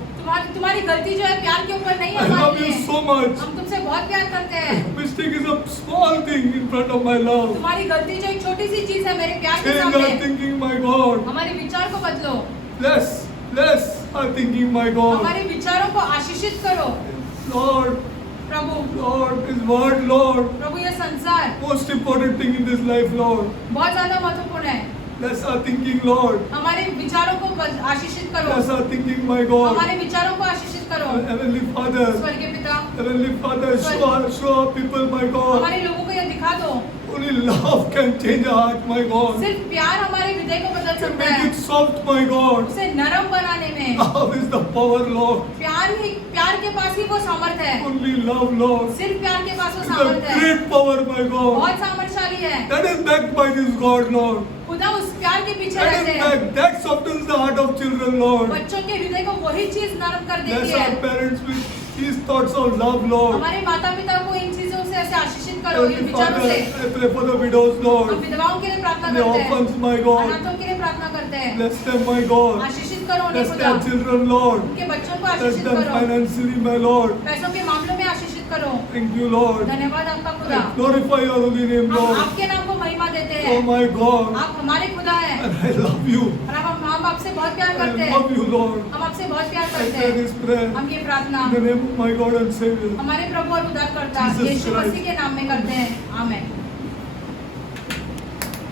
तुम्हारी गलती जो है प्यार के ऊपर नहीं है, I love हमारी you है। so much. हम तुमसे बहुत प्यार करते हैं। Mistake is a small thing in front of my love. तुम्हारी गलती जो एक छोटी सी चीज है मेरे प्यार के Change सामने। our thinking, my God. हमारे विचार को बदलो, Bless our thinking, my God. हमारे विचारों को आशीषित करो। Lord, प्रभु, Lord, His word, Lord. प्रभु ये संसार Most important thing in this life, Lord. बहुत ज्यादा महत्वपूर्ण है। Bless our thinking, Lord. हमारे विचारों को आशीषित करो, Bless our thinking, my God. हमारे विचारों को आशीषित करो। Heavenly Father, स्वर्गीय पिता, Heavenly Father, show our people, my God. हमारे लोगों को यह दिखा दो, Only love can change our heart, my God. सिर्फ प्यार हमारे हृदय को बदल सकता Make है, it soft, my God. उसे नरम बनाने में। Love is the power, Lord. प्यार के पास ही वो सामर्थ है, Only love, Lord. सिर्फ प्यार के पास वो It's a सामर्थ है, great power, my God. बहुत सामर्थशाली है। That is backed by this God, Lord. खुदा उस प्यार के पीछे That रहते is हैं। backed. That softens the heart of children, Lord. बच्चों के हृदय को वही चीज नरम कर देती Bless है। our parents with these thoughts of love, Lord. हमारे माता पिता को इन चीजों से ऐसे आशीषित करो, इन Heavenly विचारों Father, से। I pray for the widows, हम Lord. विधवाओं के लिए प्रार्थना The करते हैं, orphans, my God. अनाथों के लिए प्रार्थना करते हैं। Bless them, my God. आशीषित करो उन्हें Bless खुदा, their children, Lord. उनके बच्चों को Bless आशीषित them करो, financially, my Lord. पैसों के मामलों में आशीषित करो। Thank you, Lord. धन्यवाद आपका खुदा, I glorify your holy name, हम Lord. आपके नाम को महिमा देते Oh, हैं। my God. आप हमारे खुदा हैं And I love you. और हम आपसे बहुत प्यार करते I हैं, love you, Lord. हम आपसे बहुत प्यार I करते pray हैं। this prayer हम ये प्रार्थना in the name of my God and Savior. हमारे प्रभु और उद्धारकर्ता Jesus यीशु Christ. मसीह के नाम में करते हैं, आमेन।